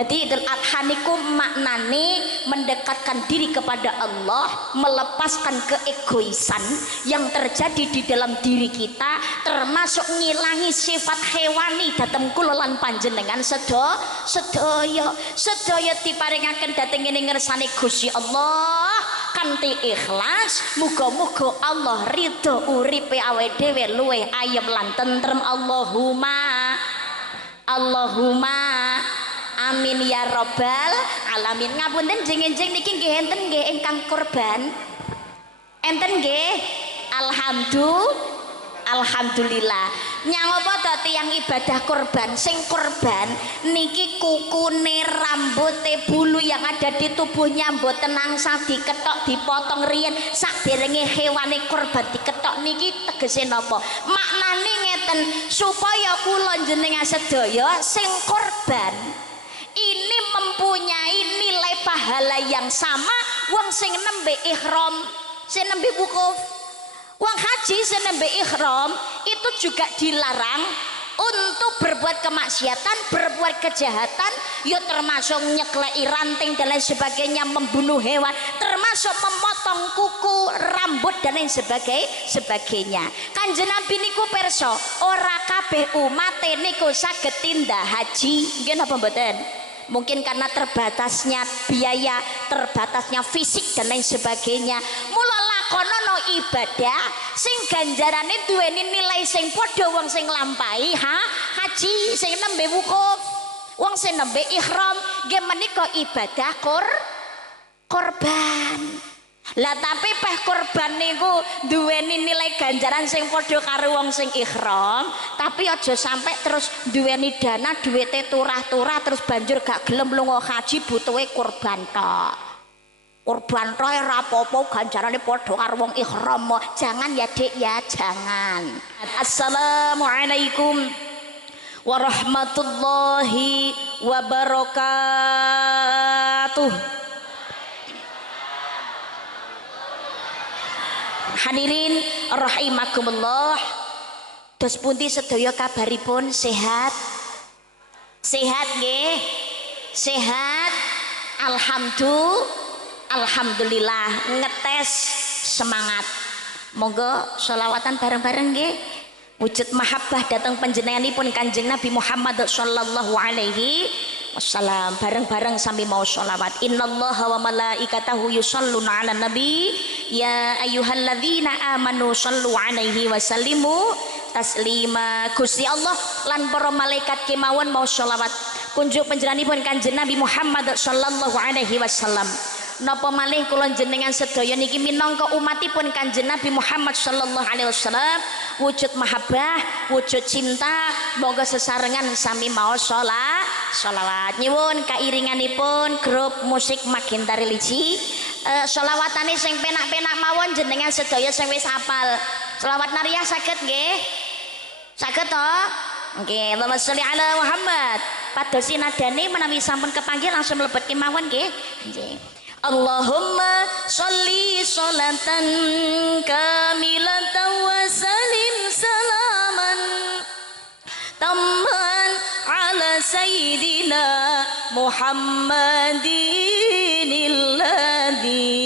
Jadi Idul Adha niku maknane mendekatkan diri kepada Allah, melepaskan keegoisan yang terjadi di dalam diri kita, termasuk ngilangi sifat hewani dhateng kula lan panjenengan sedaya diparingaken dhateng ngene ngersane Gusti Allah kanthi ikhlas. Muga-muga Allah ridho uripe awake dhewe luwih ayem lan tentrem. Allahumma amin ya robbal alamin. Ngapunten jeneng-jeneng niki nggih enten nggih ingkang kurban, enten nggih. Alhamdulillah. Nyang apa to tiyang ibadah kurban? Sing kurban niki kukune, rambute, bulu yang ada di tubuhnya mboten angsal diketok dipotong riyen sakderenge hewane kurban diketok. Niki tegese napa? Maknane ngeten, supaya kula jenengan sedaya sing kurban ini mempunyai nilai pahala yang sama wong sing nembe ihram, sing nembe wukuf. Wong haji sing nembe ihram itu juga dilarang untuk berbuat kemaksiatan, berbuat kejahatan, ya termasuk nyekleki ranting dan lain sebagainya, membunuh hewan, termasuk memotong kuku, rambut dan lain sebagainya. Kanjeng Nabi niku pirsa, ora kabeh umat niku saged tindak haji. Nggih napa mboten? Mungkin karena terbatasnya biaya, terbatasnya fisik dan lain sebagainya. Mula lakonono ibadah sing ganjarane duweni nilai sing padha wong sing nglampahi haji, sing nembe wukuf, wong sing nembe ihram, nggih menika ibadah korban. Lah tapi peh kurban niku duweni nilai ganjaran sing padha karo wong sing ihram, tapi aja sampai terus duweni dana duwite turah-turah terus banjur gak gelem lunga haji butuhe kurban tok. Kurban tok ora apa-apa ganjarane padha karo wong ihram. Jangan ya Dik ya, jangan. Assalamualaikum warahmatullahi wabarakatuh. Hadirin rahimakumullah, dos pundi sedaya kabaripun? Sehat? Sehat nggih? Sehat? Alhamdulillah. Ngetes semangat. Monggo sholawatan bareng-bareng nggih. Wujud mahabbah datang panjenenganipun Kanjeng Nabi Muhammad sallallahu alaihi wasallam. Bareng-bareng sami mau sholawat. Innallaha wa malaikatahu yusholluna 'alan nabi ya ayyuhalladzina amanu shollu 'alaihi wa sallimu taslima. Gusti Allah lan para malaikat kemawon mau sholawat kunjuk panjenenganipun Kanjeng Nabi Muhammad sallallahu alaihi wasallam. Napa malih kula jenengan sedaya niki minangka umatipun Kanjeng Nabi Muhammad sallallahu alaihi wasallam, wujud mahabbah, wujud cinta, moga sesarengan sami mau sholawat. Nyuwun kairinganipun grup musik Magenta Religi, sholawatane sing penak-penak mawon jenengan sedaya sing wis hafal. Sholawat nariyah saged nggih? Saged to? Nggih, Allahumma sholli ala Muhammad. Padosi nadane menawi sampun kepanggih langsung mlebet kemawon nggih. Nggih. Allahumma sholli sholatan kamilatan wa salim salaman tamman ala sayyidina Muhammadin alladhi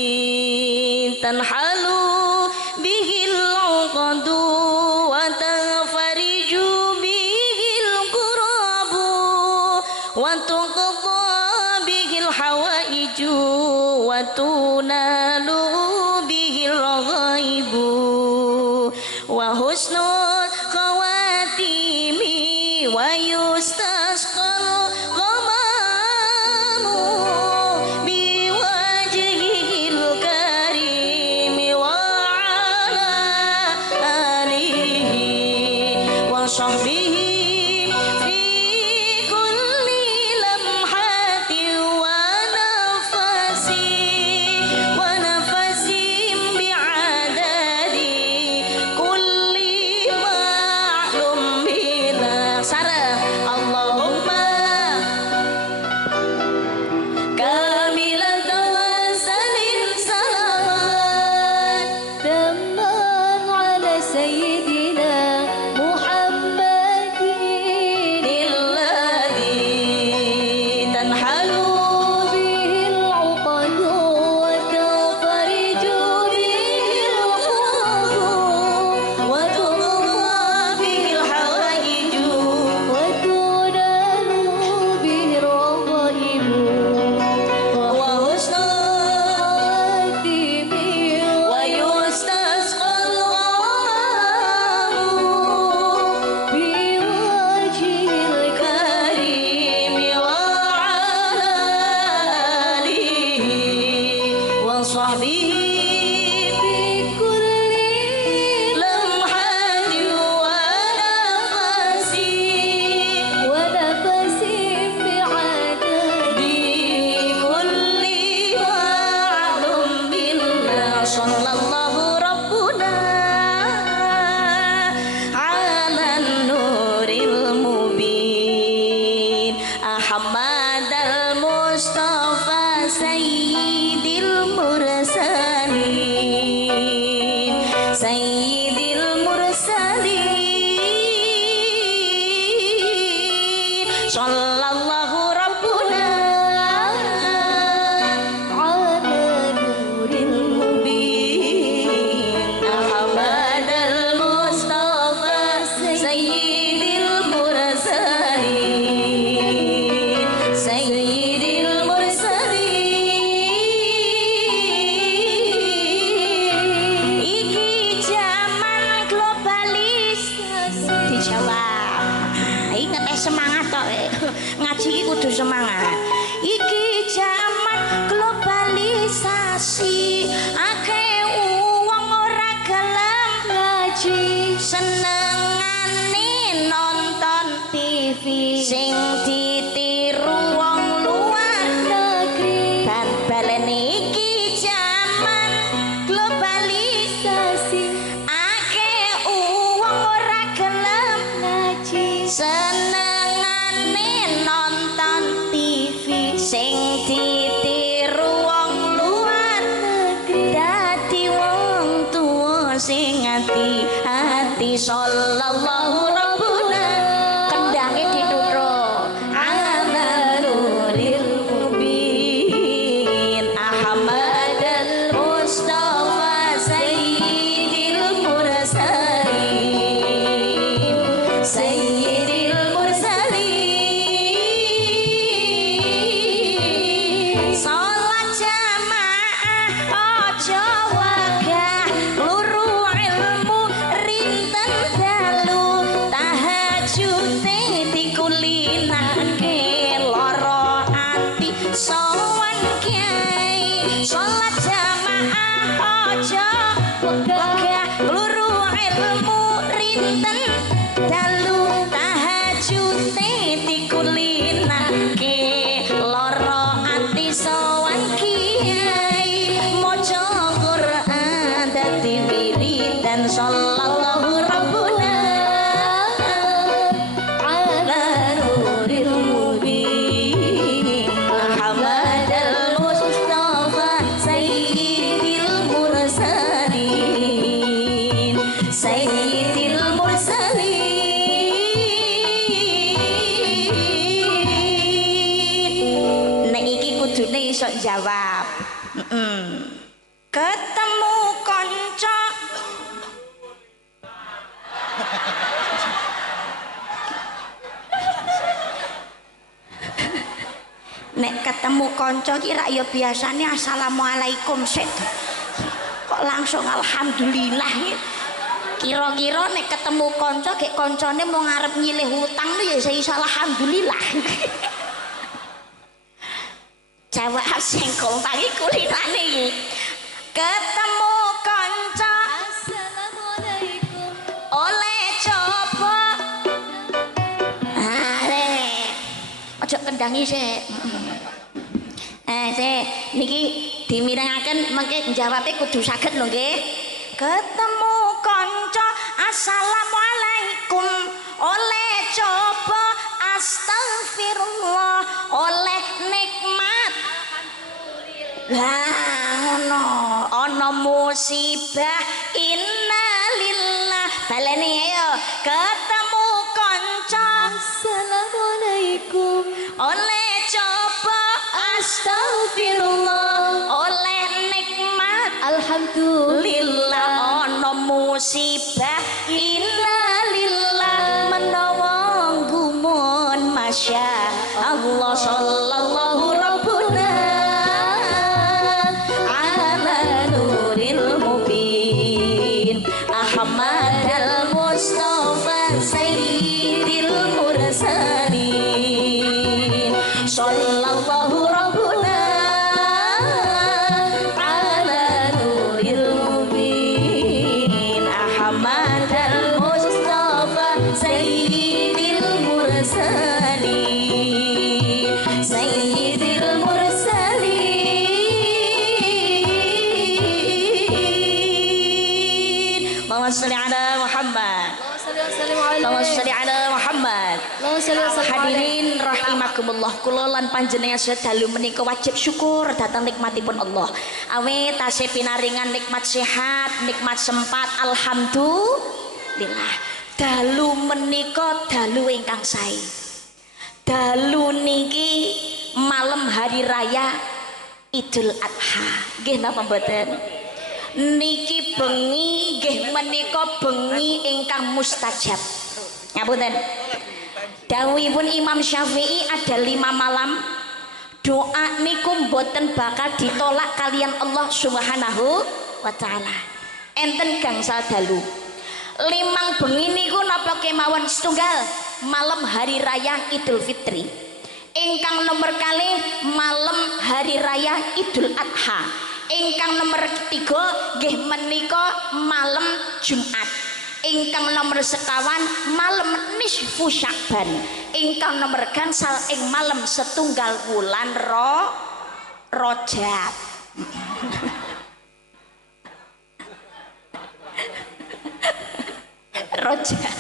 tanhalu bihil uqadu wa tafariju bihil qurabu wa tuqadha bihil hawaiju wa tunalu bihil raghaibu wa husnul khawatimi wa yustasqal ghamamu biwajhihil karimi wa ala alihi wa sahbihi Sallallahu Rabbuna kendange ditutro ala nuril mubin Ahmad al-Mustafa Sayyidil Mursalin Sayyidil Mursalin salat jamaah ojo wagah luru ilmu rinten dalu tahajute dikulinake lara ati sowan kiai salat jamaah ojo wegah luru ilmu rinten dalu tahajute dikulinake lara ati sowan kiai maca Quran dadi wiridan sallallahu rabbuna ala nuril mubin Muhammad al-Mustafa Sayyidil Mursalin Sayyidil Mursalin nek iki kudune iso jawab ketemu kanca nek ketemu kanca ki rak ya biasane assalamualaikum sik kok langsung alhamdulillah kira-kira nek ketemu kanca gek kancane mau ngarep nyilih hutang lho ya iso alhamdulillah jawab sing kompangi kulinane iki ketemu kanca assalamualaikum oleh coba aja kendangi sik sik niki dimirengaken mengke jawabe kudu saged lho nggih ketemu kanca assalamualaikum oleh coba astagfirullah oleh nikmat lah ana musibah innalillah baleni ayo ketemu kanca assalamualaikum oleh coba Astagfirullah oleh nikmat alhamdulillah ana musibah innalillah menawa gumun masya Allah sallallahu rabbuna ala nuril mubin Ahmad al-Mustafa sayyidil mursalin sallallahu rabbuna ala nuril mubin Ahmad al-Mustafa sayyidil mursalin sayyidil mursalin Allahumma shalli ala Muhammad Allahumma shalli ala Muhammad hadirin rahimakumullah kula lan panjenengan sedalu menika wajib syukur dhateng nikmatipun Allah awit tasih pinaringan nikmat sehat nikmat sempat alhamdulillah dalu menika dalu ingkang sae dalu niki malam hari raya Idul Adha nggih napa mboten niki bengi nggih menika bengi ingkang mustajab ngapunten dawuhipun Imam Syafi'i ada 5 malam doa niku mboten bakal ditolak kalian Allah Subhanahu wa taala enten gangsal dalu 5 bengi niku napa kemawon setunggal malam hari raya Idul Fitri ingkang nomor kalih malam hari raya Idul Adha ingkang nomor 3 nggih menika malam Jumat ingkang nomor sekawan malam nisfu Sya'ban ingkang nomor gangsal ing malam setunggal wulan Rajab Rajab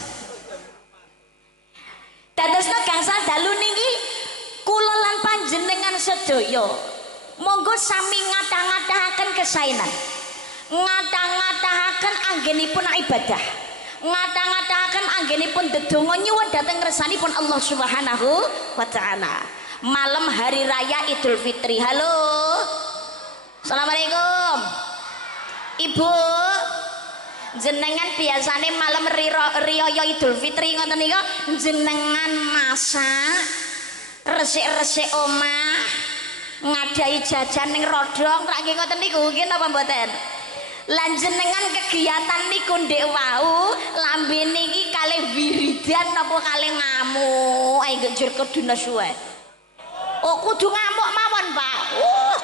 dadosna gangsal dalu niki kula lan panjenengan sedaya monggo sami ngata-ngatahaken kesaenan ngata-ngatahaken anggenipun ibadah ngata-ngatahaken anggenipun dedonga nyuwun dhateng ngersanipun Allah Subhanahu wa taala malam hari raya Idul Fitri halo Assalamualaikum Ibu jenengan biasane malam riyaya Idul Fitri ngoten nika jenengan masak resik-resik omah ngadai jajan ning rodong rak nggih ngoten niku nggih napa mboten lan jenengan kegiatan niku ndek wau lambe niki kalih wiridan napa kalih ngamuk ae njur kudu suwe oh kudu ngamuk mawon Pak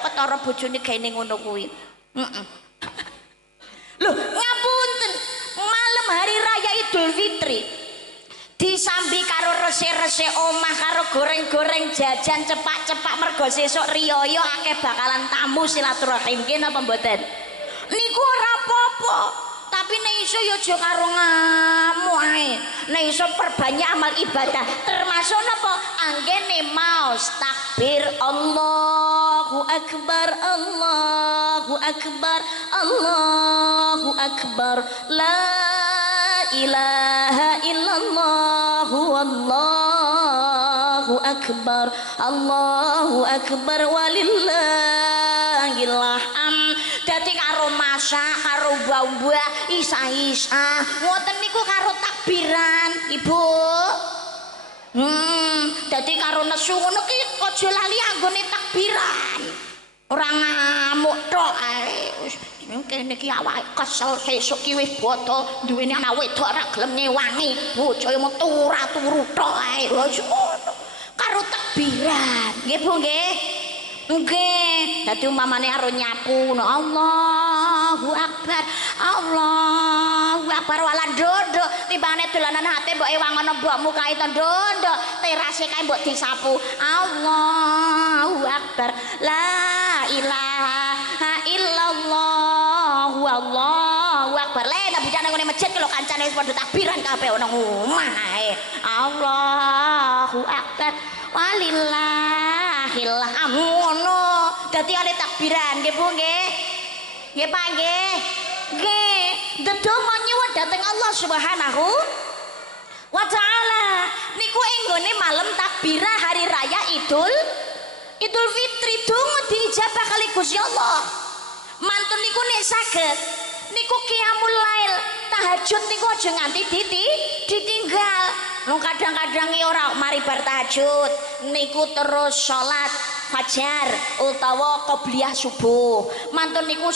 ketara bojone gaene ngono kuwi lho ngapunten malam hari raya Idul Fitri disambi karo resik-resik omah karo goreng-goreng jajan cepak-cepak mergo sesuk riyaya akeh bakalan tamu silaturahim nggih napa mboten niku ora apa-apa tapi nek iso ya aja karo ngamuk ae nek iso perbanyak amal ibadah termasuk napa anggene maos takbir Allahu akbar Allahu akbar Allahu akbar la ilaha illallah wallahu akbar walillahil hamd dadi karo masak karo mbah-mbah isa-isa ngoten niku karo takbiran Ibu dadi karo nesu ngono ki aja lali anggone takbiran ora ngamuk tok ae kene iki awake kesel sesuk ki wis bodo duweni anak wedok ora gelem ngewangi bojoe metu ora turu tok ae karo takbiran nggih Bu nggih nggih dadi umpamane karo nyapu Allahu akbar wala ndondo timbangane dolanan hate mbok ewangono mbokmu kae to ndondo terase kae mbok disapu Allahu akbar la ilaha illallah wallahu akbar le nek bujane ngene masjid kalau kancane wis padha takbiran kabeh ana omah ae Allahu akbar walillahil hamd dadi ale takbiran nggih Bu nggih nggih Pak nggih nggih ndedonga nyuwun dhateng Allah Subhanahu wa taala niku enggone malam takbirah hari raya Idul Idul Fitri donga diijabah kali Gusti Allah. Mantun niku nek saged niku qiyamul lail, tahajud niku aja nganti ditinggal. Wong kadang-kadang ora mari bar tahajud niku terus salat fajar utawa qobliyah subuh. Mantun niku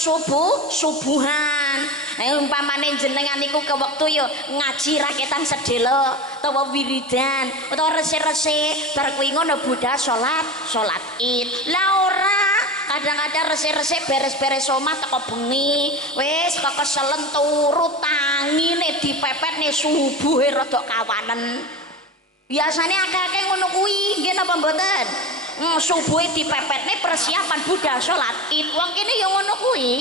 subuhan. Umpamane jenengan niku ke wektu yo ngaji raketan sedelo utawa wiridan utawa resik-resik bar kuwi ngono budal salat Id. Lah ora kadang-kadang resik-resik beres-beres omah teko bengi wis kekeselen turu tangine dipepetne subuhe rada kawanen. Biasane akeh-akeh ngono kuwi nggih napa mboten? Subuhe dipepetne persiapan budal salat Id. Wong kene ya ngono kuwi.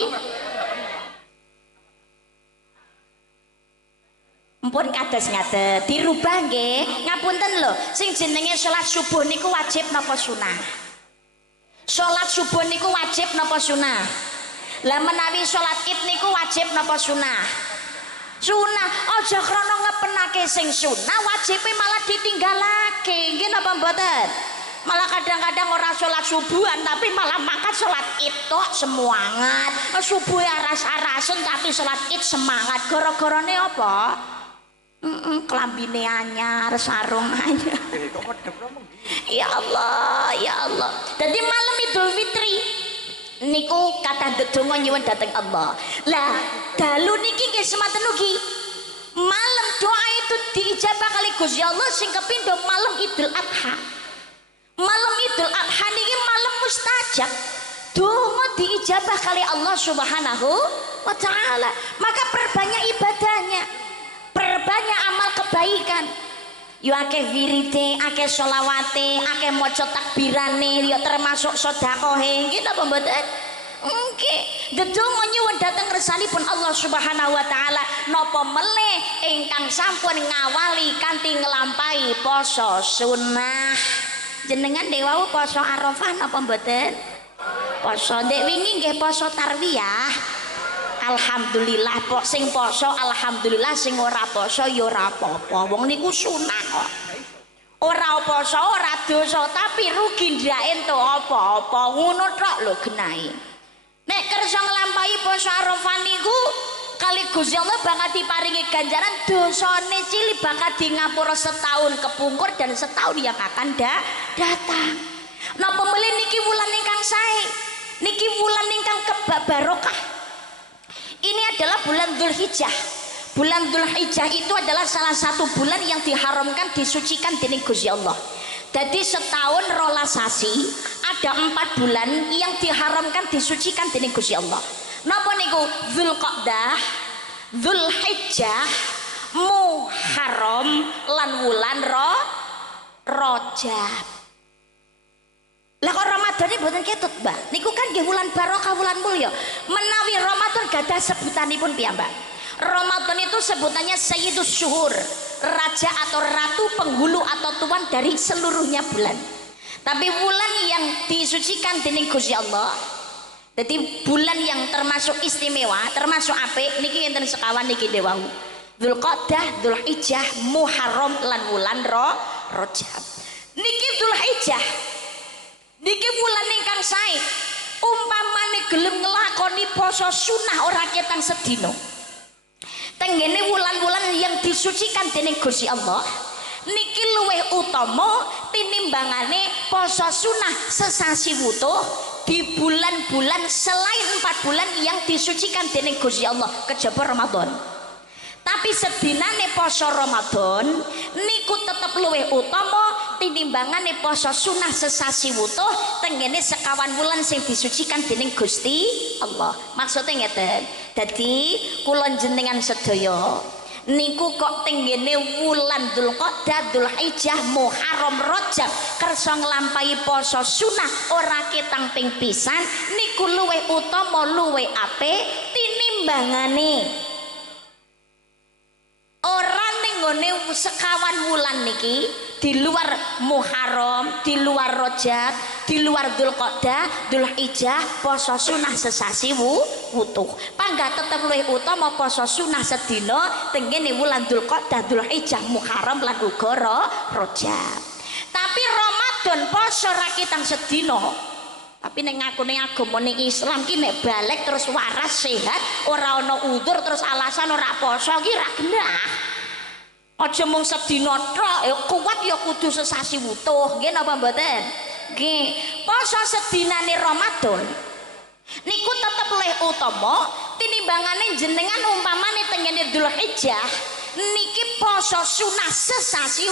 Mpun kados ngaten dirubah nggih. Ngapunten lho, sing jenenge salat subuh niku wajib napa sunah? Salat subuh niku wajib napa sunah? Lah menawi salat Id niku wajib napa sunah? Sunah. Aja krana ngepenake sing sunah wajibe malah ditinggalake. Nggih napa mboten? Malah kadang-kadang orang sholat subuhan tapi malah makan sholat Id tok semangat. Subuh aras-arasen tapi sholat Id semangat. Gara-garane apa? Kelambine anyar, sarung anyar. Ya Allah, ya Allah. Jadi malam Idul Fitri niku kata ndedonga nyuwun dhateng Allah. Lah, dalu niki nggih semanten ugi. Malam doa itu diijabah kali Gusti Allah sing kepindho malam Idul Adha. Malam Idul Adha niki malam mustajab. Donga diijabah kali Allah Subhanahu wa taala. Maka perbanyak ibadahnya. Perbanyak amal kebaikan. Yo akeh wiride, akeh sholawate, akeh maca takbirane, yo termasuk sedekahe. Nggih napa mboten? Nggih. Ndedonga nyuwun dhateng resanipun Allah Subhanahu wa taala napa melih ingkang sampun ngawali kanthi nglampahi poso sunah. Jenengan dek wau poso Arafah napa mboten? Poso dek wingi nggih poso tarwiyah. Alhamdulillah pok sing poso alhamdulillah, sing ora poso ya ora apa-apa. Wong niku sunah kok. Ora poso ora dosa tapi rugi ndak entuk apa-apa. Ngono tok lho genahe. Nek kersa nglampahi poso Arafah niku kali Gusti Allah bakal diparingi ganjaran dosane cilik bakal di ngapura setahun kepungkur dan setahun yang akan datang. Napa melih niki wulan ingkang sae, niki wulan ingkang barokah. Ini adalah bulan Dzulhijjah. Bulan Dzulhijjah itu adalah salah satu bulan yang diharamkan disucikan dening Gusti Allah. Jadi setahun rolasasi ada 4 bulan yang diharamkan disucikan dening Gusti Allah. Napa niku? Dzulqa'dah, Dzulhijjah, Muharram lan wulan Rajab. Lah kok Ramadan ini mboten ketut, Mbak? Niku kan nggih wulan barokah, wulan mulya. Menawi Ramadan gadah sebutanipun piyambak. Ramadan itu sebutannya Sayyidus Syuhur, raja atau ratu penghulu atau tuan dari seluruhnya bulan. Tapi bulan yang disucikan dening Gusti Allah. Jadi bulan yang termasuk istimewa, termasuk apik niki enten sekawan niki dewau. Dzulqa'dah, Dzulhijjah, Muharram lan wulan Rajab. Niki Dzulhijjah niki wulan ingkang sae. Umpamane gelem nglakoni poso sunah ora ketang sedina. Tenggene wulan-wulan yang disucikan dening Gusti Allah niki luwih utama tinimbangane poso sunah sesasi wutuh di bulan-bulan selain 4 bulan yang disucikan dening Gusti Allah kejaba Ramadan. Tapi sedinane poso Ramadan niku tetep luwih utama tinimbangane poso sunah sesasi wutuh tenggene sekawan wulan sing disucikan dening Gusti Allah. Maksudnya ngeten. Dadi kula jenengan sedaya niku kok tenggene wulan Dzulqa'dah, Dzulhijjah, Muharram, Rajab kersa nglampahi poso sunah ora ketang ping pisan niku luwih utama luwih apik tinimbangane orang nenggone sekawan wulan niki di luar Muharram, di luar Rajab, di luar Dzulqa'dah, Dzulhijjah, poso sunah sesasi wutuh. Pangga tetep luwih utama poso sunah sedina tenggene wulan Dzulqa'dah, Dzulhijjah, Muharram lan uga Rajab. Tapi Ramadan Ramadan poso ra kitang sedina. Tapi nek ngakune agamane Islam ki nek balik terus waras sehat, ora ana udzur terus alasan ora poso ki ra genah. Aja mung sedina tok, ya kuat ya kudu sesasi wutuh. Nggih napa mboten? Nggih. Poso sedinane Ramadan niku tetep luwih utama tinimbangane jenengan umpamane tengene Dzulhijjah niki poso sunah sesasi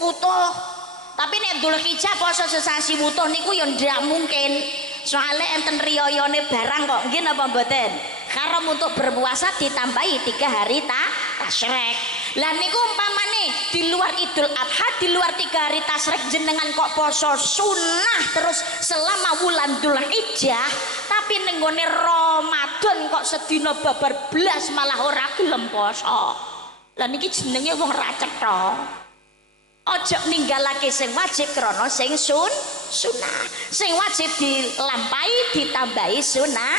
wutuh. Tapi nek Dzulhijjah poso sesasi wutuh niku ya ndak mungkin. Soalnya enten riyayane barang kok. Nggih napa mboten? Haram untuk berpuasa ditambahi 3 hari tasyrik. Lah niku umpamane di luar Idul Adha, di luar 3 hari tasyrik jenengan kok poso sunah terus selama wulan Dzulhijjah, tapi ning gone Ramadan kok sedina babar blas malah ora gelem poso. Lah niki jenenge wong ra cetha. Ojo ninggalake sing wajib krana sing sunah. Sing wajib dilampahi ditambahi sunah.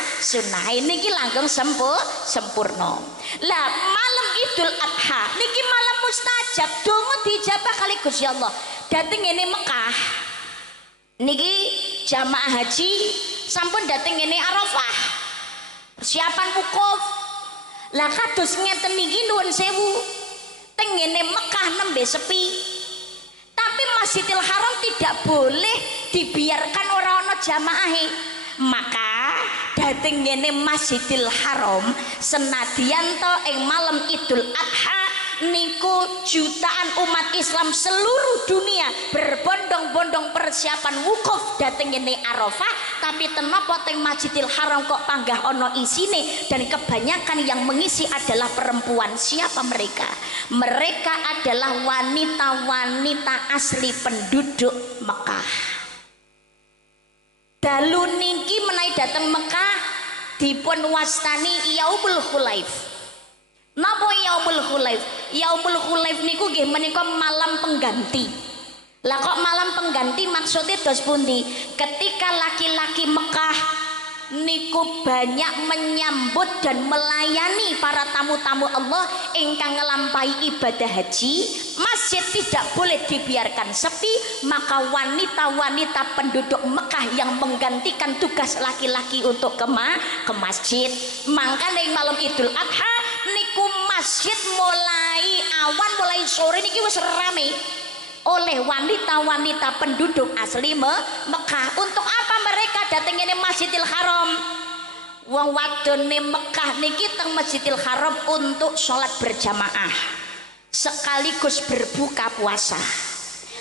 Niki langgeng sempurna. Lah malam Idul Adha niki malam mustajab, donga dijabah kali Gusti Allah. Dateng ngene Mekah. Niki jamaah haji sampun dateng ngene Arafah. Persiapan wukuf. Lah kados ngeten niki nuwun sewu. Teng ngene Mekah nembe sepi. Tapi Masjidil Haram tidak boleh dibiarkan orang-orang jamaah. Maka dateng ngene Masjidil Haram senadyan to ing malam Idul Adha niku jutaan umat Islam seluruh dunia berbondong-bondong persiapan wukuf dateng ngene Arafah, tapi tenapa teng Masjidil Haram kok panggah ono isine dan kebanyakan yang mengisi adalah perempuan. Siapa mereka? Mereka adalah wanita-wanita asli penduduk Mekah. Dalu niki menawi dateng Mekah dipun wastani Yaumul Khulaif. Napa Yaumul Khulaif? Yaumul Khulaif niku nggih menika malam pengganti. Lah kok malam pengganti maksudnya dos pundi? Ketika laki-laki Mekah niku banyak menyambut dan melayani para tamu-tamu Allah ingkang ngelampahi ibadah haji, masjid tidak boleh dibiarkan sepi. Maka wanita-wanita penduduk Mekah yang menggantikan tugas laki-laki untuk ke masjid. Mangkane malam Idul Adha niku masjid mulai awan mulai sore niki wis rame oleh wanita-wanita penduduk asli Mekah. Untuk apa mereka datang ini Masjidil Haram? Wong wadone Mekah niki teng Masjidil Haram untuk sholat berjamaah sekaligus berbuka puasa.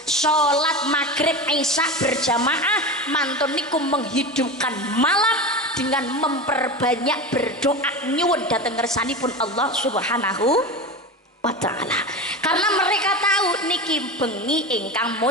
Sholat maghrib isya berjamaah mantun niku menghidupkan malam dengan memperbanyak berdoa nyuwun dhateng ngersanipun Allah Subhanahu wa ta'ala. Karena mereka tahu niki bengi ingkang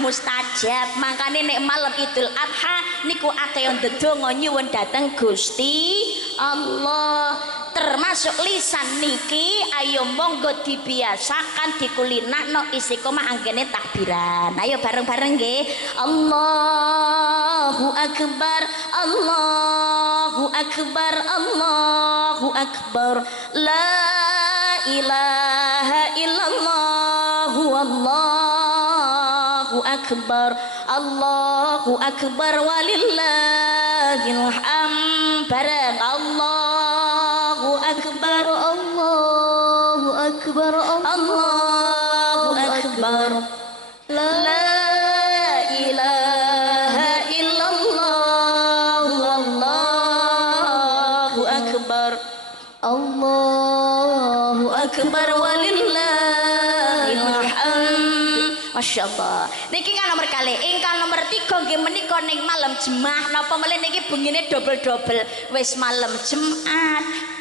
mustajab. Makanya nek malam Idul Adha niku akeh ndedonga nyuwun dhateng Gusti Allah. Termasuk lisan niki ayo monggo dibiasakan dikulinakno istiqomah anggene takbiran. Ayo bareng-bareng nggih. Allahu akbar, Allahu akbar, Allahu akbar. La ilaha illallah wallahu akbar, Allahu akbar walillahil hamd. Bareng Allahu akbar, Allahu akbar, Allahu akbar. La ilaha illallah wallahu akbar, Allahu akbar walillahil hamd. Masya Allah. Niki kan nomor kali, ingkang nomor 3 nggih menika ning malam Jumat. Napa malih niki bengine double-double. Wis malam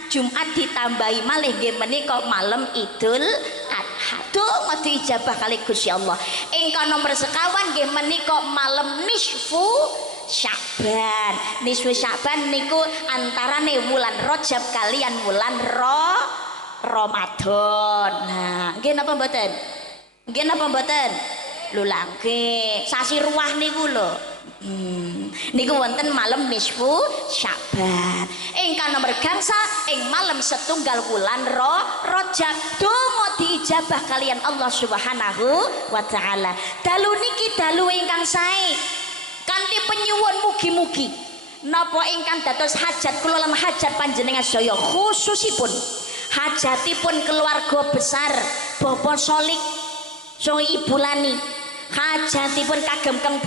Jumat ditambahi malih nggih menika malam Idul Adha. Donga diijabah kali Gusti Allah. Ingkang nomor sekawan nggih menika malam nisfu Sya'ban. Nisfu Sya'ban niku antarane wulan Rajab kalian wulan Ramadan. Nah, nggih napa mboten? Nggih napa mboten? Lho langge, sasi ruah niku lho. Niku wonten malam nisfu Sya'ban. Ingkang nomor gangsal ing malam setunggal wulan Rajab donga diijabah kalian Allah Subhanahu wa taala. Dalu niki dalu ingkang sae kanthi penyuwun mugi-mugi napa ingkang dados hajat kula lan hajat panjenengan saya khususipun hajatipun keluarga besar Bapak Solik so Ibu Lani, hajatipun kagem kang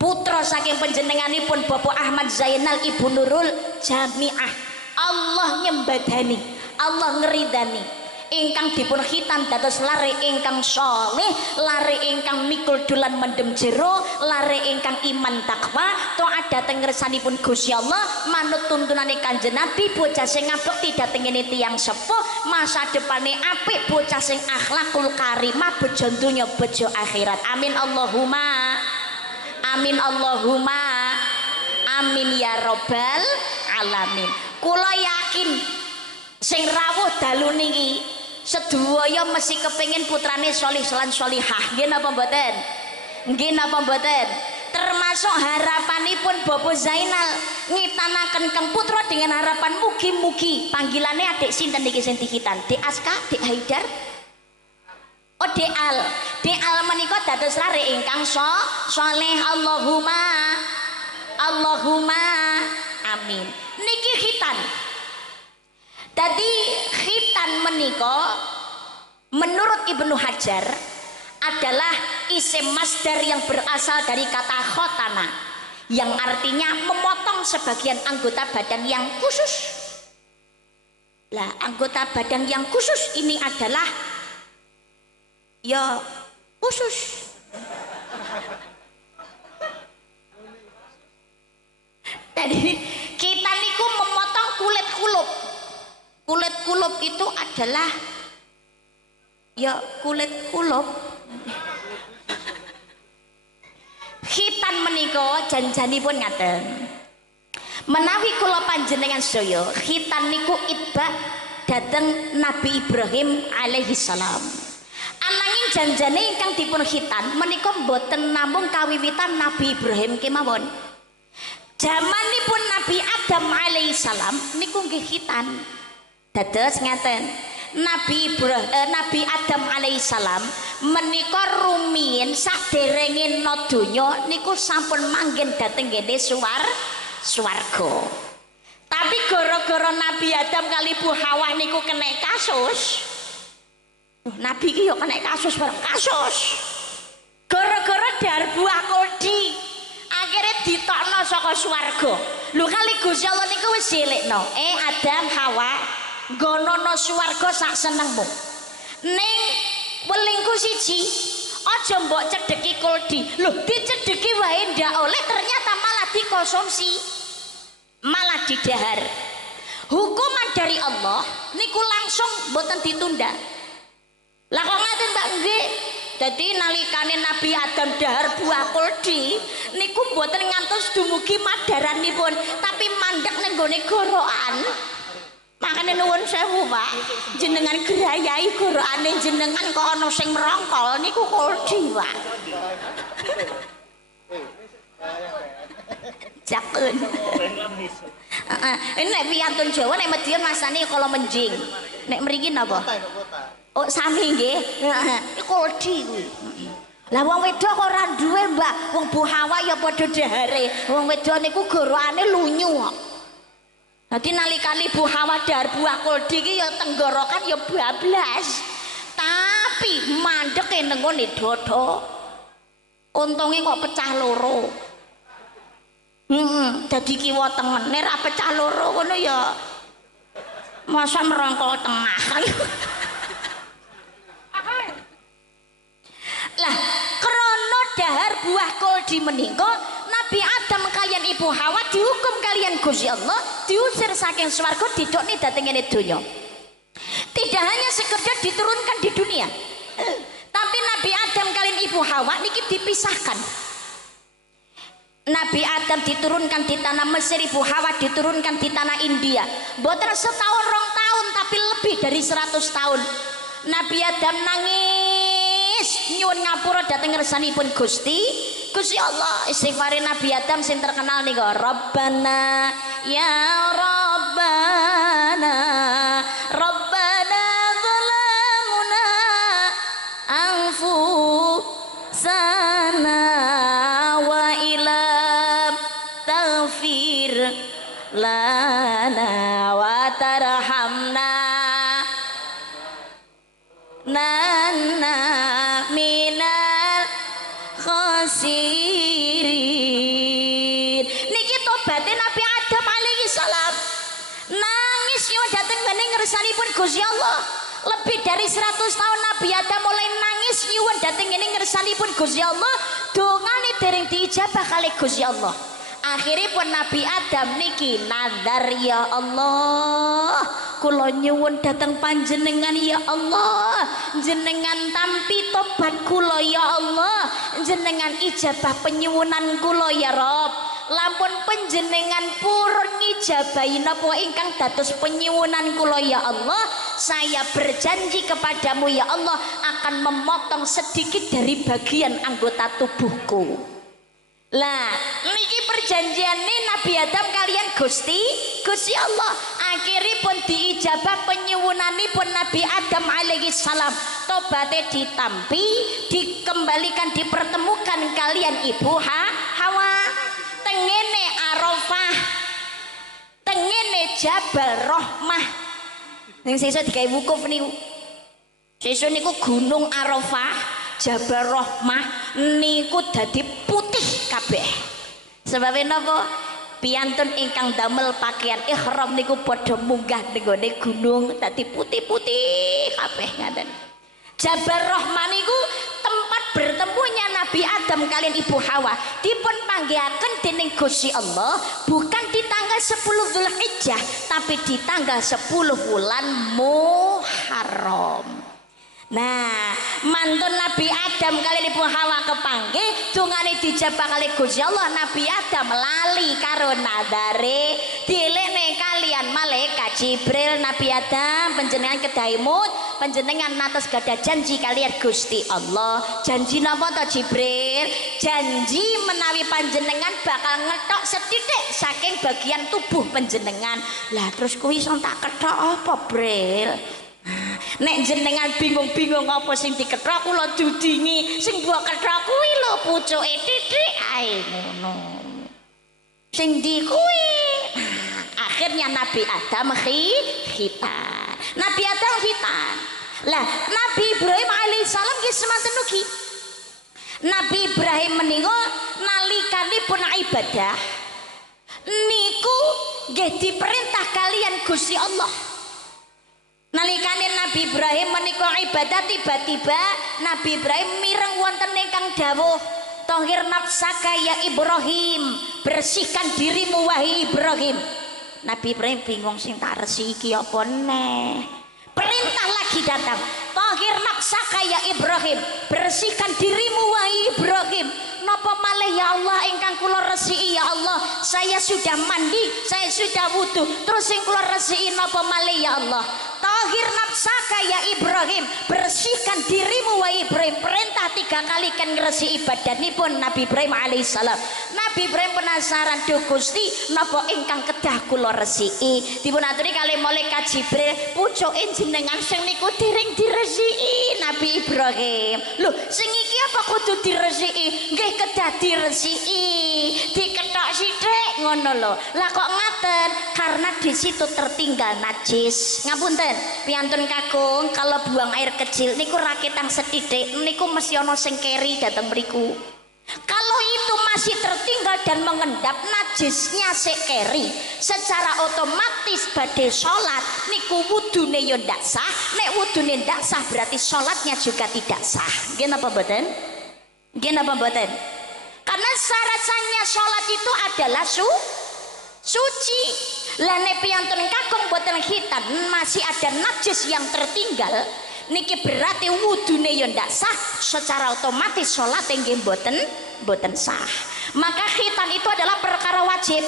putra saking panjenenganipun Bapak Ahmad Zainal Ibu Nurul Jamiah. Allah nyembadani, Allah ngeridani ingkang dipun khitan dados lare ingkang saleh, lare ingkang mikul dolan mendem jero, lare ingkang iman takwa taat dhateng ngersanipun Gusti Allah, manut tuntunane Kanjeng Nabi, bocah sing ngabekti dhateng ngene tiyang sepuh, masa depane apik, bocah sing akhlakul karimah, bejo donya bejo akhirat. Amin Allahumma amin Allahumma amin ya robbal alamin. Kula yakin sing rawuh dalu niki sedaya mesti kepengin putrane sholih lan sholihah. Nggih napa mboten? Nggih napa mboten? Termasuk harapanipun Bapak Zainal ngitanaken kang putra dengan harapan mugi-mugi panggilane adik sinten niki sing dikitan? Dik Aska, Dik Haidar? Oh, Dik Al. Dik Al menika dados lare ingkang sholeh. Allahumma amin. Niki khitan. Tadi khitan menika menurut Ibnu Hajar adalah isim masdar yang berasal dari kata khotana yang artinya memotong sebagian anggota badan yang khusus. Lah, anggota badan yang khusus ini adalah ya khusus. Jadi kita niku memotong kulit kulup. Kulit kulup itu adalah ya kulit kulup. Khitan menika janjanipun ngaten. Menawi kula panjenengan saya khitan niku itba dhateng Nabi Ibrahim alaihi salam. Ananging janjane ingkang dipun khitan menika mboten namung kawiwitan Nabi Ibrahim kemawon. Zamanipun Nabi Adam alaihi salam niku nggih khitan. Dados ngaten, Nabi Adam alaihissalam menika rumiyin saderenge na donya niku sampun manggen dhateng ngene swarga. Tapi gara-gara Nabi Adam kali Bu Hawa niku kena kasus. Nabi iki yo kena kasus bareng kasus. Gara-gara dahar buah koldi akhirnya ditokno saka swarga. Lho kali Gusti Allah niku wis dilekno, Adam Hawa gonono swarga sak senengmu. Ning welingku siji, aja mbok cedheki koldi. Loh, dicedheki wae ndak oleh, ternyata malah dikonsumsi, malah didahar. Hukuman dari Allah niku langsung mboten ditunda. Lah kok ngaten Mbak nggih? Dadi nalikane Nabi Adam dahar buah koldi niku mboten ngantos dumugi madaranipun, tapi mandek ning gone gorokan. Makanya nuwun sewu Pak, jenengan gerayai gorokane jenengan kok ana sing merongkol niku koldi Pak. Jakun. Ini nek piyantun Jawa nek Madiun masane kala menjing. Nek mriki napa? Oh sami nggih. Iku koldi kuwi. Lah wong wedok kok ora duwe Mbak, wong Bu Hawa ya padha dahare. Wong wedok niku gorokane lunyu kok. Nanti nalikane Bu Hawa dahar buah koldi iki ya tenggorokan ya bablas. Tapi mandeke nang ngene dada. Untunge kok pecah loro. Dadi kiwa tengene ra pecah loro ngono ya. Masa merongkol tengah. Lah, krana dahar buah koldi menika Nabi Adam kalian Ibu Hawa dihukum kalian Gusti Allah, diusir saking swarga, didokne dhateng ngene donya. Tidak hanya sekedar diturunkan di dunia, tapi Nabi Adam kalian Ibu Hawa niki dipisahkan. Nabi Adam diturunkan di tanah Mesir, Ibu Hawa diturunkan di tanah India. Mboten setahun rong tahun, tapi lebih dari 100 tahun. Nabi Adam nangis nyuwun ngapura dhateng ngersanipun Gusti Gusti Allah. Istighfar Nabi Adam sing terkenal niku Rabbana ya Rabbana Rabbana zalamuna anfusana wa ilam taghfir lana wa tarhamna nana minal khasirin. Niki tobaté Nabi Adam alaihi salam. Nangis yo dateng ngene ngersanipun Gusti Allah. Lebih dari 100 tahun Nabi Adam mulai nangis nyuwun dateng ngene ngersanipun Gusti Allah. Dongane dereng diijabah kali Gusti Allah. Akhirnya pun Nabi Adam niki nazar, ya Allah kula nyuwun datang panjenengan ya Allah, jenengan tampi tobat kula ya Allah, jenengan ijabah penyuwunan kula ya Rob. Lampun panjenengan purun ngijabahi napa ingkang dados penyuwunan kula ya Allah, saya berjanji kepadamu ya Allah akan memotong sedikit dari bagian anggota tubuhku. Lah niki perjanjiane Nabi Adam kalian Gusti Allah. Akhirnya pun diijabah penyuwunanipun Nabi Adam alaihi salam. Tobatnya ditampi, dikembalikan, dipertemukan kalian Ibu Hawa. Tengene Arafah, tengene Jabal Rahmah. Ning sesuk digawe wukuf niku. Sesuk niku Gunung Arafah, Jabal Rahmah niku dadi putih kabeh. Sebab napa? Piantun ingkang damel pakaian ihram niku padha munggah nggone gunung dadi putih-putih kabeh ngaten. Jabal Rahmah niku tempat bertemunya Nabi Adam kalian Ibu Hawa. Dipun panggihaken dening Gusti Allah bukan di tanggal 10 Zulhijjah tapi di tanggal 10 bulan Muharram. Nah, mantun Nabi Adam kali Ibu Hawa kepanggih dongane dijabah kali Gusti Allah. Nabi Adam lali karo nadare dilekne kalian malaikat Jibril. Nabi Adam panjenengan kedahimut panjenengan natos gadah janji kalian Gusti Allah. Janji napa to Jibril? Janji menawi panjenengan bakal ngetok sethithik saking bagian tubuh panjenengan. Lah terus kuwi iso tak kethok apa, Bril? Nek jenengan bingung-bingung apa sing dikethok kula dudingi sing mbok kethok kuwi lho pucuke titik ae ngono. Sing ndi kuwi? Akhirnya Nabi Adam khitan. Nabi Adam khitan. Lah Nabi Ibrahim alaihissalam nggih semanten ugi. Nabi Ibrahim menika nalikanipun ibadah niku nggih diperintah kalian Gusti Allah. Nalikane Nabi Ibrahim menika ibadah tiba-tiba Nabi Ibrahim mireng wonten ingkang dawuh Tahir nafsaka ya Ibrahim, bersihkan dirimu wahai Ibrahim. Nabi Ibrahim bingung sing tak resiki iki apa neh. Perintah lagi datang. Tahir nafsaka ya Ibrahim, bersihkan dirimu wahai Ibrahim. Napa malih ya Allah ingkang kula resiki ya Allah. Saya sudah mandi, saya sudah wudu. Terus sing kula resiki napa malih ya Allah. Tahir nafsaka ya Ibrahim, bersihkan dirimu wahai Ibrahim. Perintah 3 kali kan ngresiki badanipun Nabi Ibrahim alaihissalam. Nabi Ibrahim penasaran, duh Gusti napa ingkang kedah kula resiki. Dipun aturi kalih malaikat Jibril, pucuke jenengan sing niku dereng diresiki Nabi Ibrahim. Lho sing iki apa kudu diresiki? Nggih kedah diresiki, diketok sithik ngono lho. Lah kok ngaten? Karena di situ tertinggal najis. Ngapunten, piantun kakung kalau buang air kecil niku raketang sethithik niku mesti ana sing keri dateng mriku. Kalau itu masih tertinggal dan mengendap najisnya sekeri, secara otomatis badhe sholat niku wudune yo ndak sah. Nek wudune ndak sah berarti sholatnya juga tidak sah. Nggih napa mboten? Nggih napa mboten? Karena syarat-syaratnya sholat itu adalah suci. Lah nek piyantun kakung boten khitan masih ada najis yang tertinggal niki berarti wudune ya ndak sah, secara otomatis sholat nggih boten sah. Maka khitan itu adalah perkara wajib.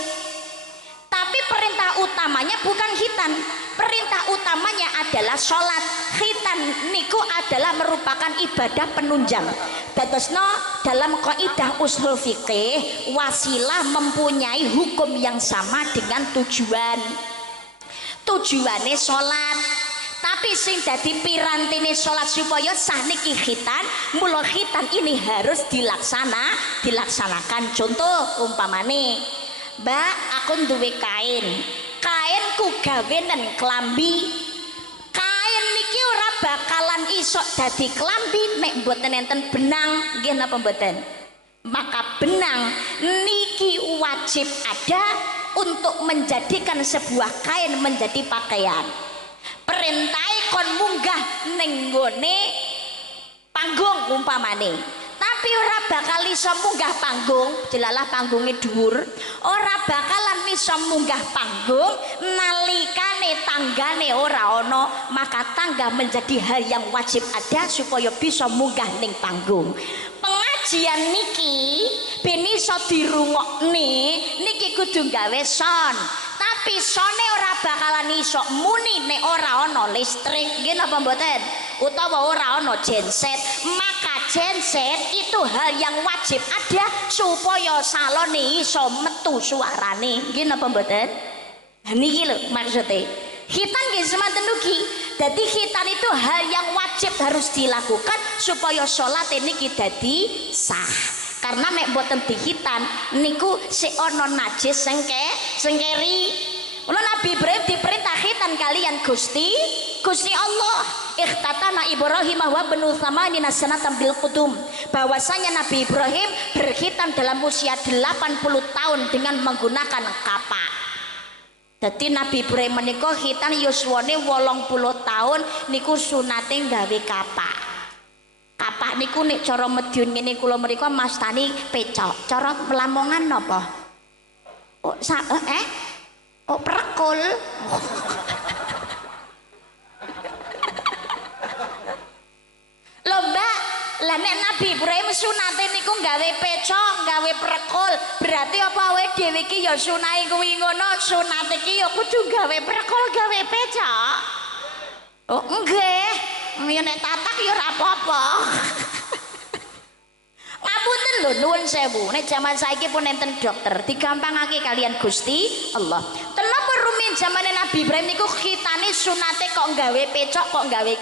Tapi perintah utamanya bukan khitan, perintah utamanya adalah sholat. Khitan niku adalah merupakan ibadah penunjang. Datosno dalam kaidah usul fikih, wasilah mempunyai hukum yang sama dengan tujuan. Tujuannya sholat, tapi sing dadi pirantine sholat supaya sah niki khitan. Mula khitan ini harus dilaksanakan. Contoh umpamane, Mbak, aku duwe kainku gawenen klambi. Kain niki ora bakalan isok dadi klambi nek mboten enten benang, nggih napa mboten? Maka benang niki wajib ada untuk menjadikan sebuah kain menjadi pakaian. Perintahe kon munggah ning nggone panggung umpamane, tapi ora bakal iso munggah panggung, jelalah panggungnya dhuwur, ora bakalan iso munggah panggung nalikane tanggane ora ana, maka tangga menjadi hal yang wajib ada supaya bisa munggah ning panggung. Pengajian niki ben iso dirungokne niki kudu gawe sound, tapi sone ora bakalan iso muni nek ora ana listrik, nggih napa mboten? Utawa ora ana genset. Maka genset itu hal yang wajib ada supaya salone iso metu suarane, nggih napa mboten? Niki lho maksudnya khitan nggih semanten ugi. Jadi khitan itu hal yang wajib harus dilakukan supaya sholat niki dadi sah. Karena nek boten dikhitan niku si ono najis sengkeri. Mula Nabi Ibrahim diperintah khitan kalian Gusti Allah. Ikhtatana Ibrahim wa banu tsamanina sanatan bil qudum. Bahwasanya Nabi Ibrahim berkhitan dalam usia 80 tahun dengan menggunakan kapak. Jadi Nabi Ibrahim menika khitan yuswane 80 tahun niku sunate gawe kapak. Kapak niku nek cara Madiun ngene kula mriku mastani pecok. Cara Lamongan napa? Oh prekul. Lho Mbak, lah nek Nabi Ibrahim sunate niku gawe pecok, gawe prekul. Berarti apa awake dhewe iki ya sunahe kuwi ngono, sunate iki ya kudu gawe prekul, gawe pecok. Oh nggih, ya nek tatak ya ora apa-apa. Ngapunten lho nuwun sewu, nek jaman saiki pun enten dokter, digampangake kalian Gusti Allah. Kenapa rumiyin zamane Nabi Ibrahim niku khitane sunate kok gawe pecok, kok gawe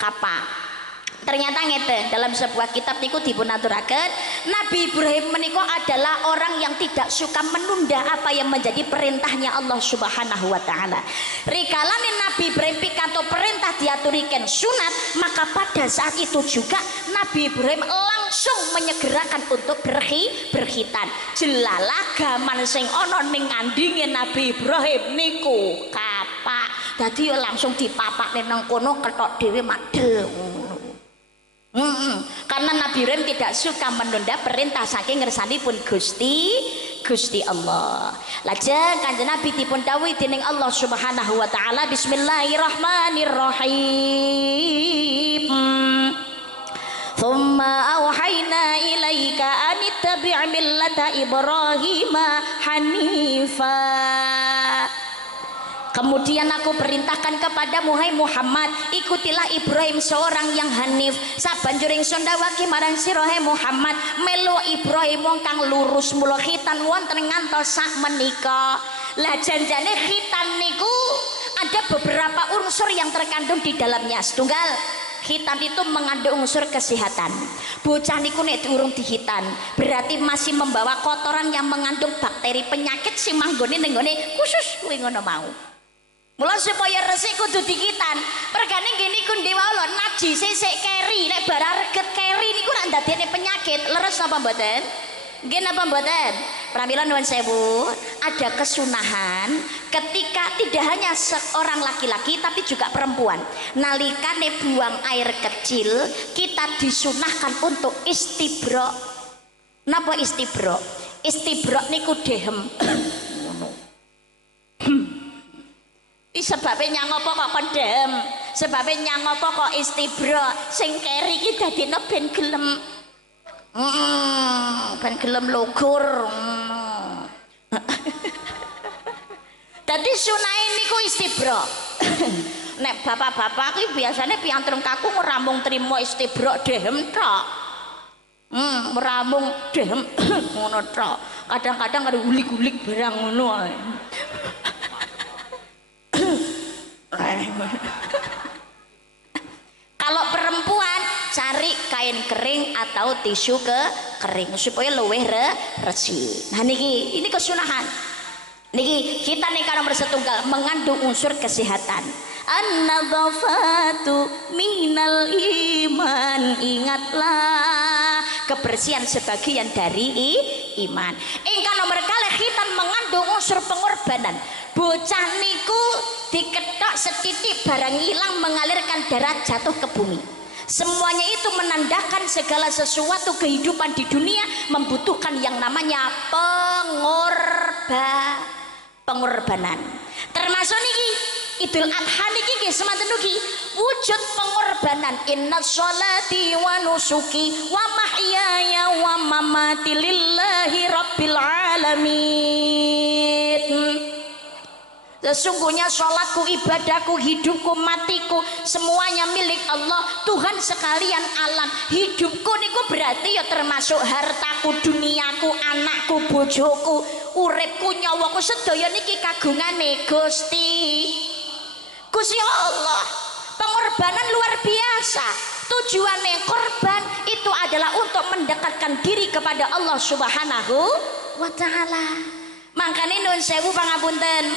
kapak? Ternyata ngeten, dalam sebuah kitab niku dipunaturaken Nabi Ibrahim menika adalah orang yang tidak suka menunda apa yang menjadi perintahnya Allah Subhanahu wa taala. Rikalane Nabi Ibrahim pikanto perintah diaturiken sunat, maka pada saat itu juga Nabi Ibrahim langsung menyegerakan untuk berkhitan. Jelalah gaman sing ana ning ngandinge Nabi Ibrahim niku kapak. Dadi yo langsung dipapakne nang kono ketok dhewe madhel. Karena Nabi Ibrahim tidak suka menunda perintah saking ngersanipun Gusti Allah. Lajeng Kanjeng Nabi dipun dawuhi dening Allah Subhanahu wa taala, Bismillahirrahmanirrahim. Tsumma auhayna ilaika an ittabi' millata Ibrahim hanifa. Kemudian aku perintahkan kepadamu hai Muhammad, ikutilah Ibrahim seorang yang hanif. Sabanjuring sondawake marang sira hai Muhammad, melu Ibrahim wong kang lurus. Mula khitan wonten ngantos sak menika. Lah janjane khitan niku ada beberapa unsur yang terkandung di dalamnya. Setunggal, khitan itu mengandung unsur kesehatan. Bocah niku nek diurung dikhitan berarti masih membawa kotoran yang mengandung bakteri penyakit sing manggone ning gone khusus kuwi ngono mau. Mula supaya resik kudu dikhitan. Pergane nggih niku ndewala najis sik keri, nek barang reget keri niku rak ndadekne penyakit. Leres napa mboten? Nggih napa mboten? Pramila nuwun sewu, ada kesunahan ketika tidak hanya seorang laki-laki tapi juga perempuan. Nalikane buang air kecil, kita disunahkan untuk istibro. Napa istibro? Istibro niku dehem. Sebabnya ngopo kok kondem, sebabnya nyangopo kok istibro, sing keri iki dadine ben gelem. Ben gelem logur. Dadi sunahe niku istibra. Nek bapak-bapak iki biasane piantreng kaku ora mung trimo istibra dehem tok. Ora mung dehem ngono tok. Kadang-kadang karo gulik-gulik barang ngono ae. Kalau perempuan cari kain kering atau tisu kering supaya luwih resik. Nah niki ini kesunahan. Niki kita nih kalau bersetunggal mengandung unsur kesehatan. An-nadzafatu minal iman, ingatlah kebersihan sebagian dari iman. Ingkang nomor kalih khitan mengandung unsur pengorbanan. Bocah niku diketok setitik barang hilang mengalirkan darah jatuh ke bumi. Semuanya itu menandakan segala sesuatu kehidupan di dunia membutuhkan yang namanya pengorbanan. Termasuk niki Idul Adha niki nggih semanten ugi wujud pengorbanan. Inna sholati wa nusuki wa mahyaya wa mamati lillahi rabbil alamin. Sesungguhnya sholatku, ibadahku, hidupku, matiku semuanya milik Allah, Tuhan sekalian alam. Hidupku niku berarti ya termasuk hartaku, duniaku, anakku, bojoku, uripku, nyawaku sedaya niki kagungane Gusti Allah. Pengorbanan luar biasa. Tujuannya korban itu adalah untuk mendekatkan diri kepada Allah Subhanahu wa ta'ala. Makanya nun sewu pangapunten,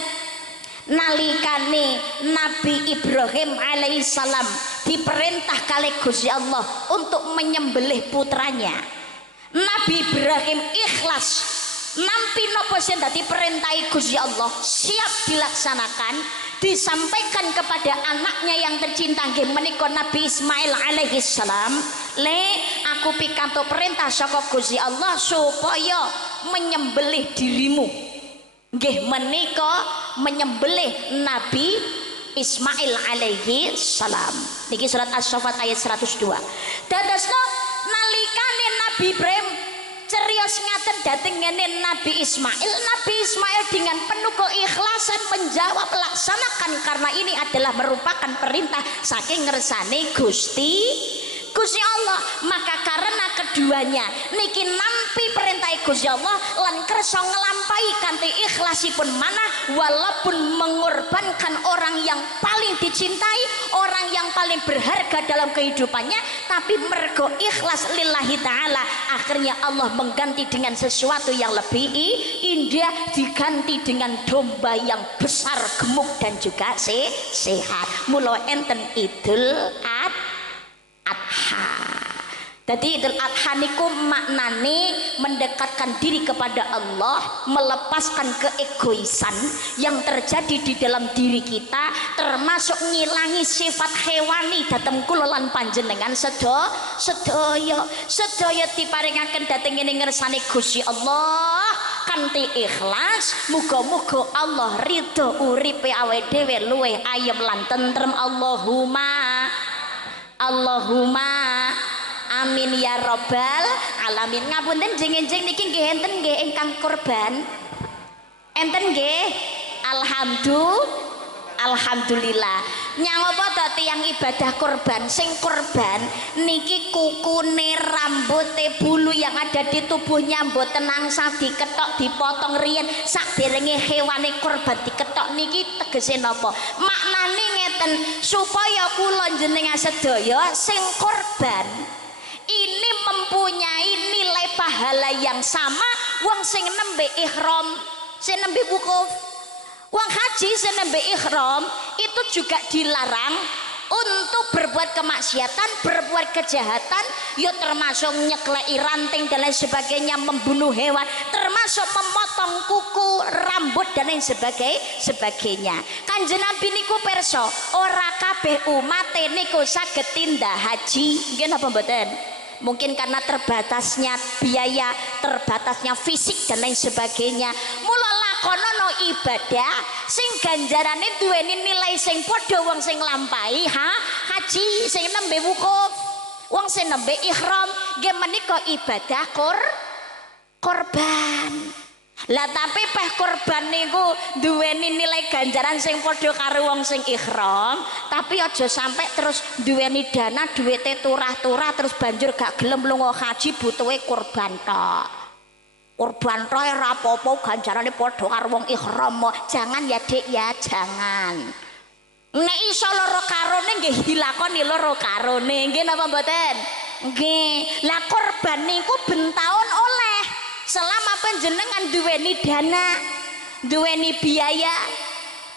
nalikane Nabi Ibrahim alaihissalam diperintah kali Gusti Allah untuk menyembelih putranya. Nabi Ibrahim ikhlas nampi nopo sing dadi perintahi Gusti Allah siap dilaksanakan, disampaikan kepada anaknya yang tercinta nggih menika Nabi Ismail alaihissalam. Le aku pikantuk perintah saka Gusti Allah supaya menyembelih dirimu. Nggih menika menyembelih Nabi Ismail alaihi salam. Niki surat As-Saffat ayat 102. Dadosna nalikane Nabi Ibrahim cerios ngaten dhateng ngene Nabi Ismail dengan penuh keikhlasan menjawab laksanakan karena ini adalah merupakan perintah saking ngersane Gusti Allah. Maka karena keduanya niki nampi perintah Gusti Allah lan kersa nglampahi kanthi ikhlasipun manah walaupun mengorbankan orang yang paling dicintai, orang yang paling berharga dalam kehidupannya, tapi mergo ikhlas lillahi ta'ala akhirnya Allah mengganti dengan sesuatu yang lebih indah, diganti dengan domba yang besar, gemuk dan juga sehat. Mula enten Idul Adha. Jadi Idul Adha niku maknane mendekatkan diri kepada Allah, melepaskan keegoisan yang terjadi di dalam diri kita, termasuk ngilangi sifat hewani dhateng kula lan panjenengan sedaya diparingaken dhateng ngene ngersane Gusti Allah kanthi ikhlas. Muga-muga Allah ridho uripe awake dhewe luwih ayem lan tentrem. Allahumma amin ya robbal alamin. Ngapunten jeng-jeng niki nggih enten nggih ingkang korban. Enten nggih. Alhamdulillah. Nyang apa to tiyang ibadah korban? Sing korban niki kukune, rambute, bulu yang ada di tubuhnya mboten angsal diketok, dipotong riyen saderenge hewane korban diketok niki tegese napa? Maknane ngeten, supaya kula jenengan sedaya sing korban ini mempunyai nilai pahala yang sama wong sing nembe ihram, sing nembe wukuf. Wong haji sing nembe ihram itu juga dilarang untuk berbuat kemaksiatan, berbuat kejahatan, ya termasuk nyekleki ranting dan lain sebagainya, membunuh hewan, termasuk memotong kuku, rambut dan lain sebagainya. Kanjeng Nabi niku pirsa, ora kabeh umat niku saged tindak haji. Nggih napa mboten? Mungkin karena terbatasnya biaya, terbatasnya fisik dan lain sebagainya. Mula lakonono ibadah sing ganjarane duweni nilai sing padha wong sing nglampahi haji, sing nembe wukuf, wong sing nembe ihram, nggih menika ibadah korban. Lah tapi peh kurban niku duweni nilai ganjaran sing padha karo wong sing ihram, tapi aja sampai terus duweni dana duwite turah-turah terus banjur gak gelem lunga haji butuhe kurban tok. Kurban tok ora apa-apa ganjarane padha karo wong ihram. Jangan ya Dik ya, jangan. Nek iso loro karone nggih dilakoni loro karone. Nggih napa mboten? Nggih. Lah kurban niku ben taun oleh selama panjenengan duweni dana, duweni biaya,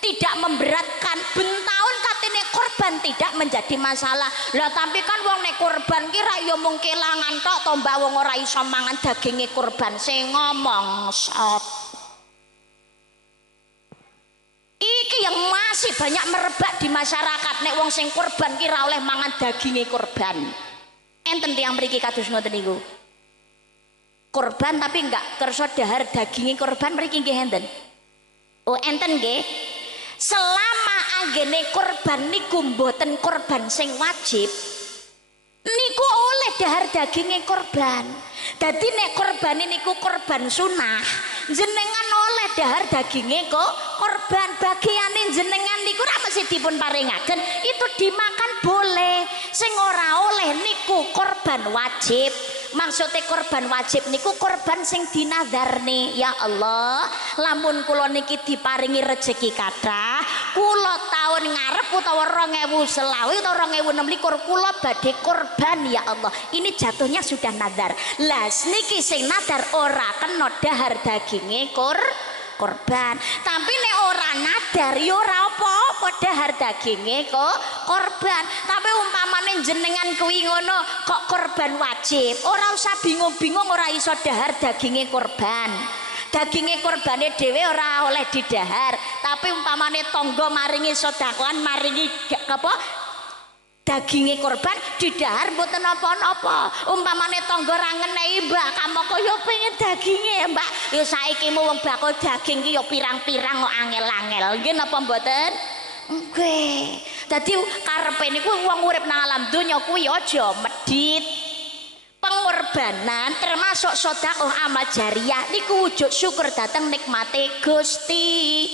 tidak memberatkan, ben taun katene kurban tidak menjadi masalah. Lah tapi kan wong nek kurban ki ra ya mung kelangan tok to mbak, wong ora iso mangan daginge kurban sing ngomong sop. Iki yang masih banyak merebak di masyarakat, nek wong sing kurban ki ra oleh mangan daginge kurban. Enten tiyang mriki kados ngoten niku. Kurban tapi enggak kersa dahar daginge kurban mriki nggih enten. Oh enten nggih. Selama anggene kurban niku mboten kurban sing wajib, niku oleh dahar daginge kurban. Dadi nek kurban niku kurban sunah, jenengan oleh dahar daginge kok kurban. Bagiane jenengan niku ora mesti dipun paringaken, itu dimakan boleh. Sing ora oleh niku kurban wajib. Maksudnya korban wajib niku korban sing dinadharne. Ya Allah, lamun kula niki diparingi rezeki kathah, kula taun ngarep utawa 2020 utawa 2026 kula badhe korban. Ya Allah, ini jatuhnya sudah nadar. Las niki sing nadar ora kena dahar daginge korban. Tapi nek ora nadar ya ora apa-apa dahar daginge kok korban. Tapi umpamane jenengan kuwi ngono kok korban wajib, ora usah bingung-bingung ora iso dahar daginge korban. Daginge korbane dhewe ora oleh didahar, tapi umpamane tangga maringi sedekah, maringi apa daginge korban didahar mboten napa-napa. Umpamane tangga ra ngenehi Mbak, kamoko yo pengen daginge Mbak. Ya saiki mu wong bakul daging ki yo pirang-pirang kok angel-angel. Nggih napa mboten? Nggih. Dadi karepe niku wong urip nang alam donya kuwi aja medhit. Pengorbanan termasuk sedekah amal jariah niku wujud syukur dateng nikmate Gusti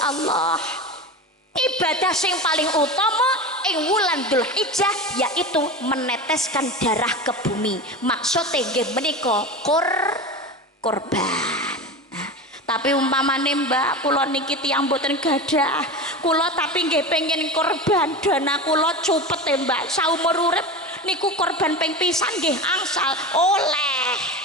Allah. Ibadah sing paling utama ing wulan Dzulhijjah yaitu meneteskan darah ke bumi. Maksudnya nggih menika korban. Nah, tapi umpamane Mbak kula niki tiyang mboten gadah, kula tapi nggih pengen korban, dana kula cupet Mbak saumur urip niku korban ping pisan nggih angsal oleh.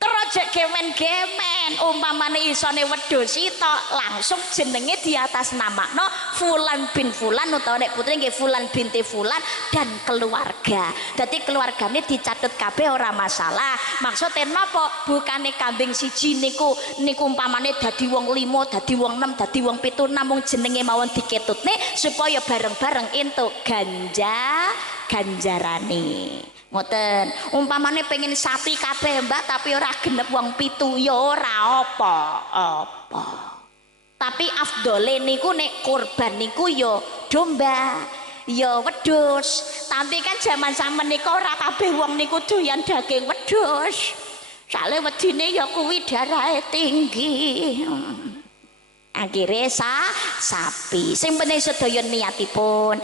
Terus gemen-gemen umpamane isone wedhus tok langsung jenenge di atas nama no Fulan bin Fulan utawa nek putri nggih Fulan binti Fulan dan keluarga. Jadi keluargane dicatet kabeh ora masalah. Maksudnya napa? Bukane kambing siji niku umpamane dadi wong 5, dadi wong 6, dadi wong 7 namung jenenge mawon diketutne supaya bareng-bareng entuk ganjarane. Ngoten, umpamane pengen sapi kabeh Mbak tapi ora genep wong 7 ya ora apa-apa. Tapi afdole niku nek kurban niku ya domba, ya wedhus. Tapi kan zaman samenika ora kabeh wong niku doyan daging wedhus. Sale wedine ya kuwi darahe tinggi. Akhirnya sapi sing penting sedaya niatipun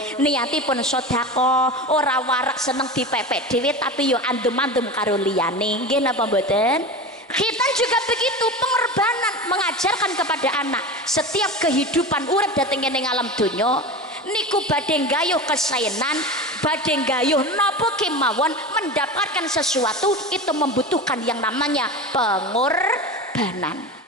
sedekah, ora warak seneng dipepek dhewe tapi yo andem-andem karo liyane. Nggih napa mboten? Khitan juga begitu, pengorbanan mengajarkan kepada anak setiap kehidupan urip dateng ning alam donya niku badhe gayuh kesaenan, badhe gayuh napa kemawon mendapatkan sesuatu itu membutuhkan yang namanya pengorbanan.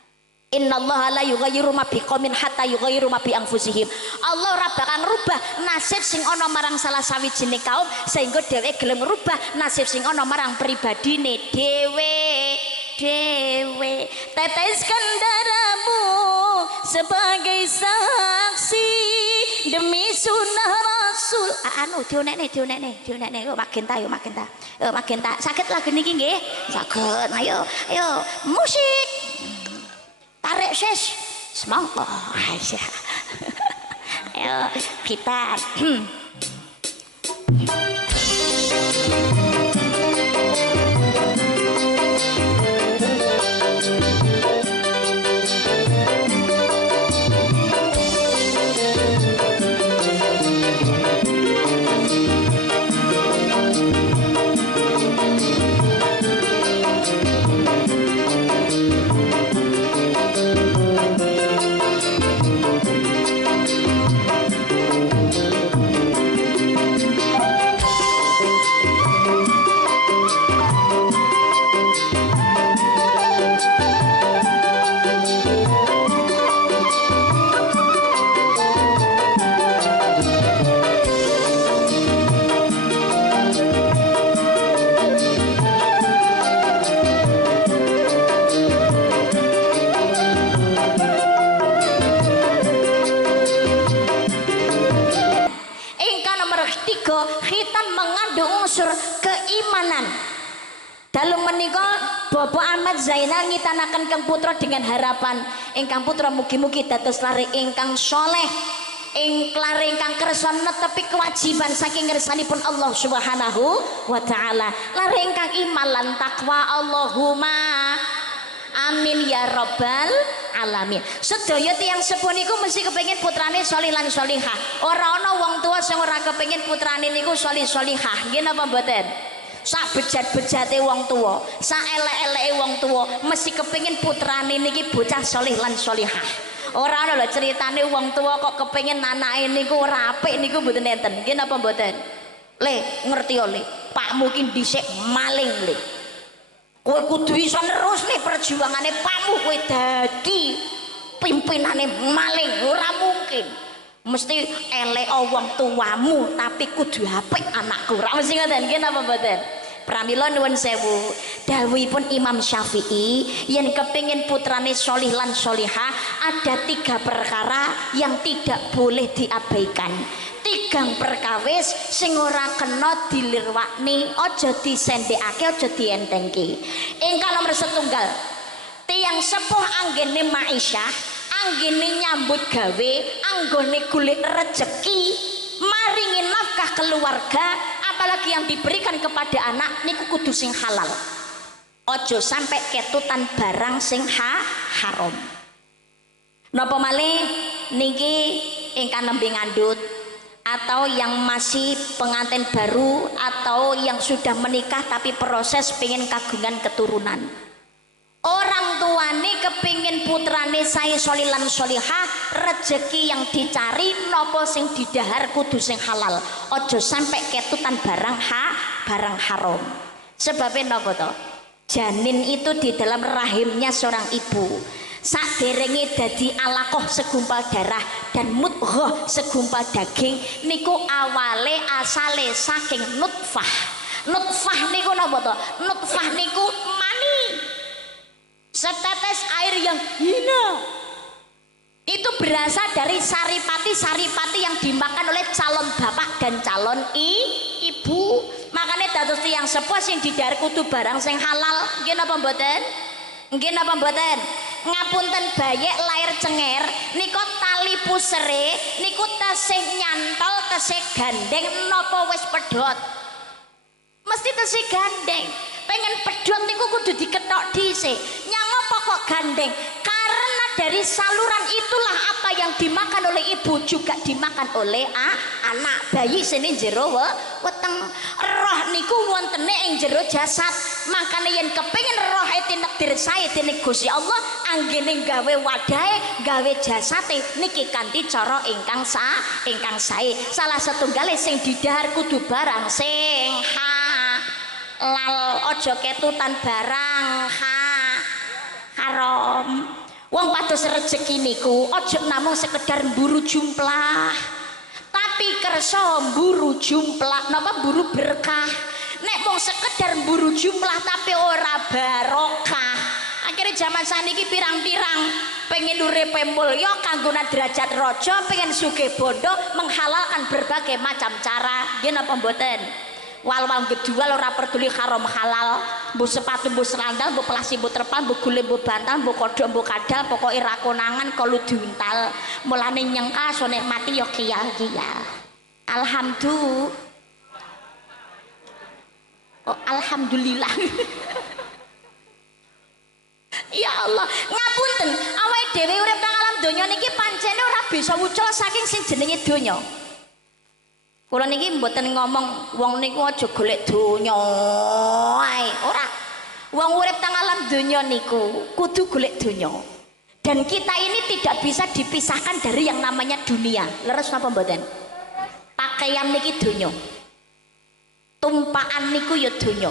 Innallaha la yughayyiru ma biqaumin hatta yughayyiru ma bi anfusihim. Allah ora bakal ngrubah nasib sing ana marang salah sawijining kaum sehingga dheweke gelem ngrubah nasib sing ana marang pribadine dhewe. Teteskan darahmu sebagai saksi demi sunnah Rasul. Anu dionekne makin ta. Saged lagu niki nggih? Saged. Ayo musik. Tarik sis semangka. Ayo kita khitan mengandung unsur keimanan. Dalu menika Bapak Ahmad Zainal ngitanaken kang putra dengan harapan ingkang putra mugi-mugi dados lare ingkang soleh, lare ingkang kersa netepi kewajiban saking ngersanipun Allah Subhanahu wa taala, lare ingkang iman lan takwa. Allahumma amin ya rabbal alamin. Sedaya tiyang sepuh niku mesti kepengin putrane sholih lan sholihah. Ora ana wong tua sing ora kepengin putrane niku sholih sholihah. Nggih napa mboten? Sak bejat-bejate wong tua, sak elek-eleke wong tua mesti kepengin putrane niki bocah sholih lan sholihah. Ora ana lho critane wong tua kok kepengin anake niku ora apik niku mboten enten. Nggih napa mboten? Le, ngerti le. Pakmu ki dhisik maling le. Kowe kudu iso nerus nih perjuangane pakmu kowe dadi pimpinane maling, ora mungkin. Mesti elek wong tuamu tapi kudu apik anakku. Ora mesti ngoten nggih napa mboten? Pramila nuwun sewu, dawuhipun Imam Syafi'i yen kepingin putrane sholih lan sholihah ada 3 perkara yang tidak boleh diabaikan. 3 perkawis sing ora kena dilirwakni, aja disendhekake, aja dientengke. Ingkang nomor 1, tiyang sepuh anggene Ma'isyah, anggene nyambut gawe, anggone golek rejeki, maringi nafkah keluarga, apalagi yang diberikan kepada anak niku kudu sing halal. Ojo sampai ketutan barang sing haram. Napa malih niki ingkang nembe ngandhut atau yang masih pengantin baru atau yang sudah menikah tapi proses pengen kagungan keturunan. Orang tuane kepingin putrane sae sholih lan sholihah, rezeki yang dicari nopo sing didahar kudu sing halal. Ojo sampai ketutan barang haram. Sebabnya nopo to? Janin itu di dalam rahimnya seorang ibu. Saderenge dadi alaqah segumpal darah dan mudghah segumpal daging niku awale asale saking nutfah. Nutfah niku napa to? Nutfah niku mani. Setetes air yang hina itu berasal dari saripati yang dimakan oleh calon bapak dan calon ibu. Makanya dados tiyang sepuh sing didhahar kudu barang sing halal. Nggih napa mboten? Nggih napa mboten? Ngapunten bayek lair cenger niku tali pusere niku tesih nyantol tesih gandeng napa wis pedhot? Mesti tesih gandeng. Pengen pedhot niku kudu diketok dhisik. Nyang apa kok gandeng? Karena dari saluran itulah apa yang dimakan oleh ibu juga dimakan oleh anak bayi sini jero weteng. Roh niku wontene ing jero jasad. Makane yen kepengin roh tinekdir sae dening Gusti Allah anggene gawe wadahe, gawe jasate niki kanthi cara ingkang sae. Salah setunggale sing didhahar kudu barang sing halal, ojo ketutan barang haram. Wong pados rezeki niku ojo namung sekedar mburu jumplah, tapi kersa mburu jumplah napa mburu berkah. Nek mung sekedar mburu jumlah tapi ora barokah. Akhirnya zaman saniki pirang-pirang pengen uripe mulya kanggone derajat raja, pengen sugih bondo menghalalkan berbagai macam cara. Nggih napa mboten? Wal-wal gedual ora peduli haram halal, mbuh sepatu mbuh sandal mbuh pelasi mbuh terpal mbuh gule mbuh bantal mbuh kodhok mbuh kadal pokoke ra konangan kolu diuntal. Mulane nyengka so nikmati ya kiyal-kiyal. Alhamdulillah. Oh, alhamdulillah. Ya Allah, ngapunten, awake dhewe urip nang alam donya niki pancene ora bisa wucul saking sing jenenge donya. Kula niki mboten ngomong wong niku aja golek donya ae, ora. Wong urip nang alam donya niku kudu golek donya. Dan kita ini tidak bisa dipisahkan dari yang namanya dunia. Leres napa mboten? Pakaian niki donya. Tumpaan niku ya donya,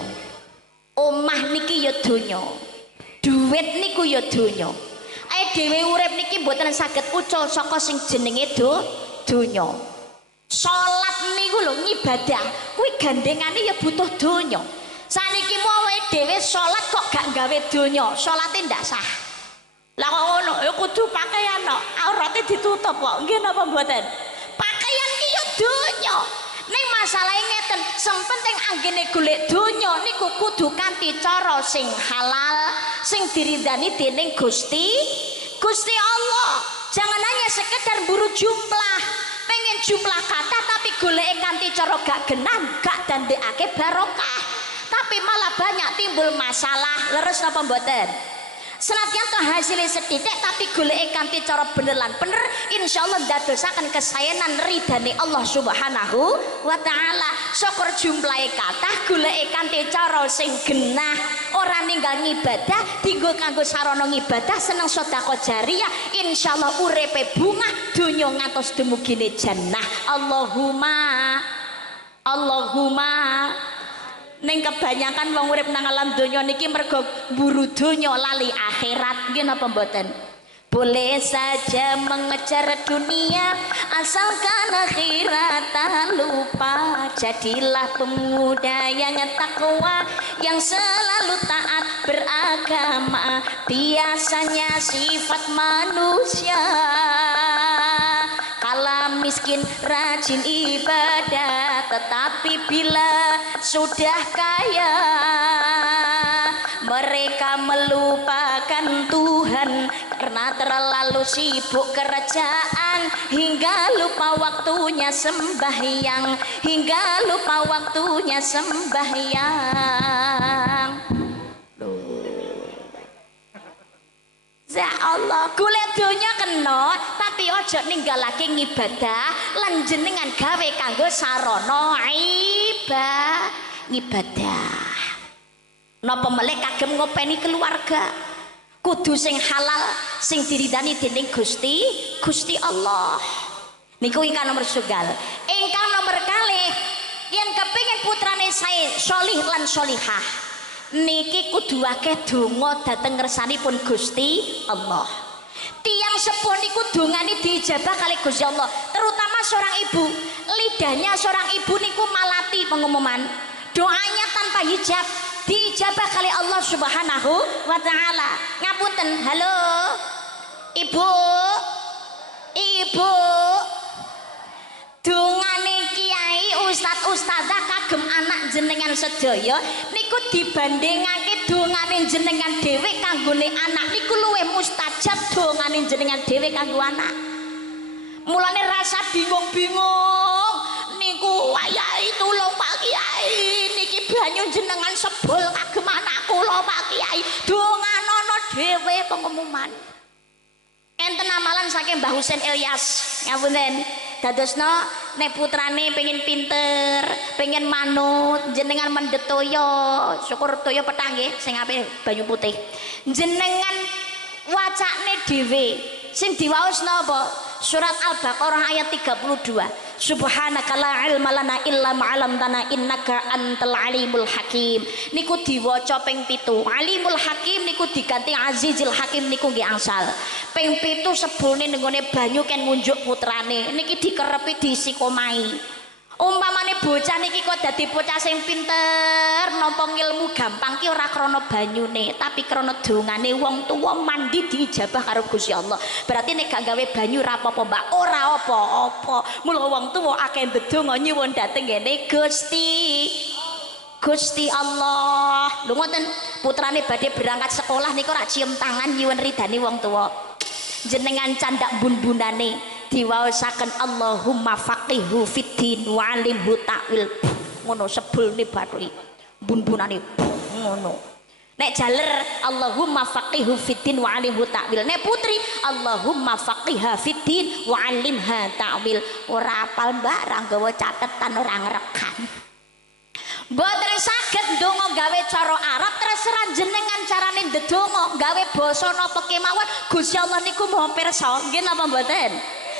omah niki ya donya, duit niku ya donya. Ae dhewe urip niki mboten saged ucul saka sing jenenge donya. Salat niku lho ngibadah, kuwi gandengane ya butuh donya. Saniki mu awake dhewe salat kok gak gawe donya, salate ndak sah. Lah kok ngono, ya kudu pakaian kok, aurate ditutup kok. Nggih napa mboten? Pakaian ki ya donya. Ning masalahnya ngeten, sing penting anggene golek donya niku kudu kanthi cara sing halal, sing diridani dening Gusti Allah. Jangan hanya sekedar buru jumlah, pengen jumlah kata tapi golek kanthi cara gak genah, gak dandekake barokah, tapi malah banyak timbul masalah. Leres napa mboten? Senadyan to hasilnya sedidik tapi golek kanthi cara bener lan bener, insyaallah ndadosaken kesaenan ridane Allah Subhanahu wa taala. Syukur jumlahe kathah, golek kanthi cara sing genah, ora ninggal ngibadah, dienggo kanggo sarana ngibadah, seneng sedekah jariyah, insyaallah uripe bungah donya ngantos dumugine jannah. Allahumma ning kebanyakan wong urip nang alam donya niki mergo buru donya lali akhirat. Nggih napa mboten? Boleh saja mengejar dunia asalkan akhirat tak lupa. Jadilah pemuda yang takwa, yang selalu taat beragama. Biasanya sifat manusia kala miskin rajin ibadah, tetapi bila sudah kaya mereka melupakan Tuhan karena terlalu sibuk kerjaan, hingga lupa waktunya sembahyang, Ya Allah, golek donya kena, tapi ojo ninggalake ngibadah lan jenengan gawe kanggo sarana ibadah. Napa melek kagem ngopeni keluarga? Kudu sing halal, sing diridani dening Gusti Allah. Niku ingkang nomor setunggal. Ingkang nomor kalih, yen kepengin putrane sae sholih lan sholihah, niki kudu akeh donga dhateng ngersanipun Gusti Allah. Tiang sepuh niku dongane diijabah kali Gusti Allah, terutama seorang ibu. Lidahnya seorang ibu niku malati pengumuman. Doanya tanpa hijab diijabah kali Allah Subhanahu wa taala. Ngapunten, halo ibu, dongane kiai ustadz ustazah kagem anak jenengan sedaya niku dibandingake dongane jenengan dhewe kanggone anak niku luwih mustajab dongane jenengan dhewe kanggo anak. Mulane rasa bingung-bingung niku wayahe tulung Pak Kiai niki banyu jenengan sebul kagem anak kula Pak Kiai, donganono dhewe pengumuman. Enten amalan saking Mbah Husain Ilyas, ngapunten. Dadosno nek putrane pengen pinter, pengen manut, jenengan mendhet toya, syukur toya petang nggih sing apik banyu putih. Jenengan wacane dhewe sing diwaos napa? Surat Al-Baqarah ayat 32. Subhanaka la ilma lana illa ma'alamtana innaka antal alimul hakim. Niku diwaca ping 7. Alimul hakim niku diganti azizil hakim niku nggih angsal. Ping 7 sebulne nggone banyu ken ngunjuk putrane. Niki dikerepi diisi komai. Umpamane bocah niki kok dadi bocah sing pinter, nampa ilmu gampang ki ora krana banyune, tapi krana dongane wong tuwa mandi diijabah karo Gusti Allah. Berarti nek gak gawe banyu ora apa-apa, Mbak. Ora apa-apa. Mula wong tuwa akeh ndedonga nyuwun dhateng ngene Gusti Allah. Lho ngoten, putrane badhe berangkat sekolah niku ora cium tangan nyuwun ridani wong tuwa. Jenengan candak bun-bunane diwaosaken Allahumma faqihu fiddin wa alimhu ta'wil. Ngono sebulne bathuke bun-bunane ngono. Nek jaler Allahumma faqihu fiddin wa alimhu ta'wil. Nek putri Allahumma faqiha fiddin wa alimha ta'wil. Ora apal Mbak, ra nggawa catetan, ora ngrekam. Mboten saged ndonga gawe cara Arab, terserah jenengan carane ndedonga gawe basa napa kemawon. Gusti Allah niku maha pirsa. Nggih napa mboten?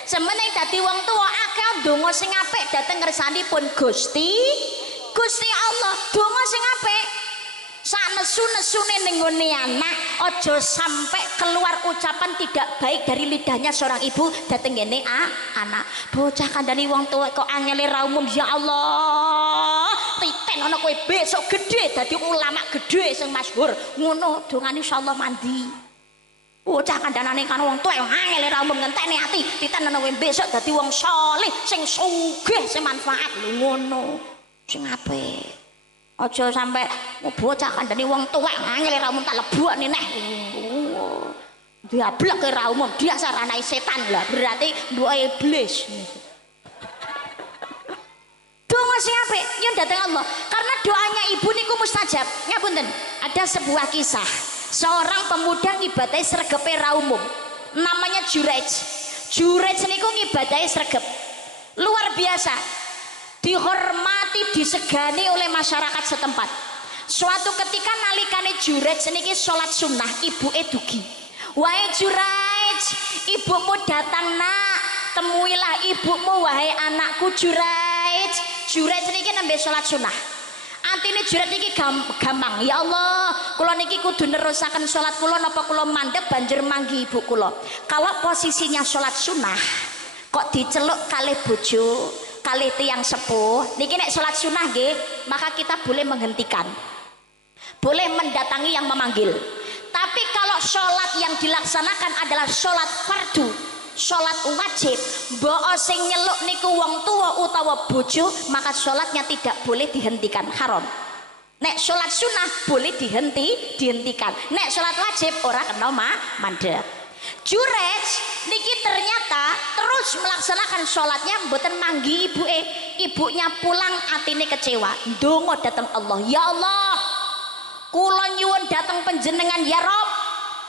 Semeneng dadi wong tuwa akeh ndonga sing apik dhateng ngersanipun Gusti Allah. Donga sing apik sak nesu-nesune ning nggone anak, aja sampai keluar ucapan tidak baik dari lidahnya seorang ibu dhateng ngene anak. Bocah kandhani wong tuwa kok angele ra umum, ya Allah. Titen ana kowe besok gede dadi ulama gede sing masyhur. Ngono dongane insyaallah mandi. Bocah kandhanane kan wong tuwa angel ora umum ngenteni ati titenan kowe besok dadi wong saleh sing sugih sing manfaat lho ngono sing apik aja sampe bocah kandhane wong tuwa angel ora umum tak lebokne neh diablek ora umum dasar anake setan lah berarti duwe iblis donga sing apik yen dhateng Allah karena doanya ibu niku mustajab ngapunten ada sebuah kisah seorang pemuda ngibadahi sregepe ra umum namanya Jurej niku ngibadahi sregep luar biasa dihormati disegani oleh masyarakat setempat suatu ketika nalikane Jurej niki salat sunnah ibuke dugi wahai Jurej ibumu datang nak temuilah ibumu wahai anakku Jurej niki nembe salat sunnah antine Juret niki gampang ya Allah kula niki kudu nerusaken salat kula napa kula mandheg banjur manggi ibu kula kalau posisinya salat sunnah kok diceluk kalih bojo kalih tiyang sepuh niki nek salat sunnah nggih maka kita boleh menghentikan boleh mendatangi yang memanggil tapi kalau salat yang dilaksanakan adalah salat fardu salat wajib mbok sing nyeluk niku wong tua utawa bojo maka salatnya tidak boleh dihentikan haram nek salat sunnah boleh dihentikan nek salat wajib ora kena mandek Jurej niki ternyata terus melaksanakan salatnya mboten manggi ibunya pulang atine kecewa ndonga datang Allah ya Allah kula nyuwun datang panjenengan ya Rob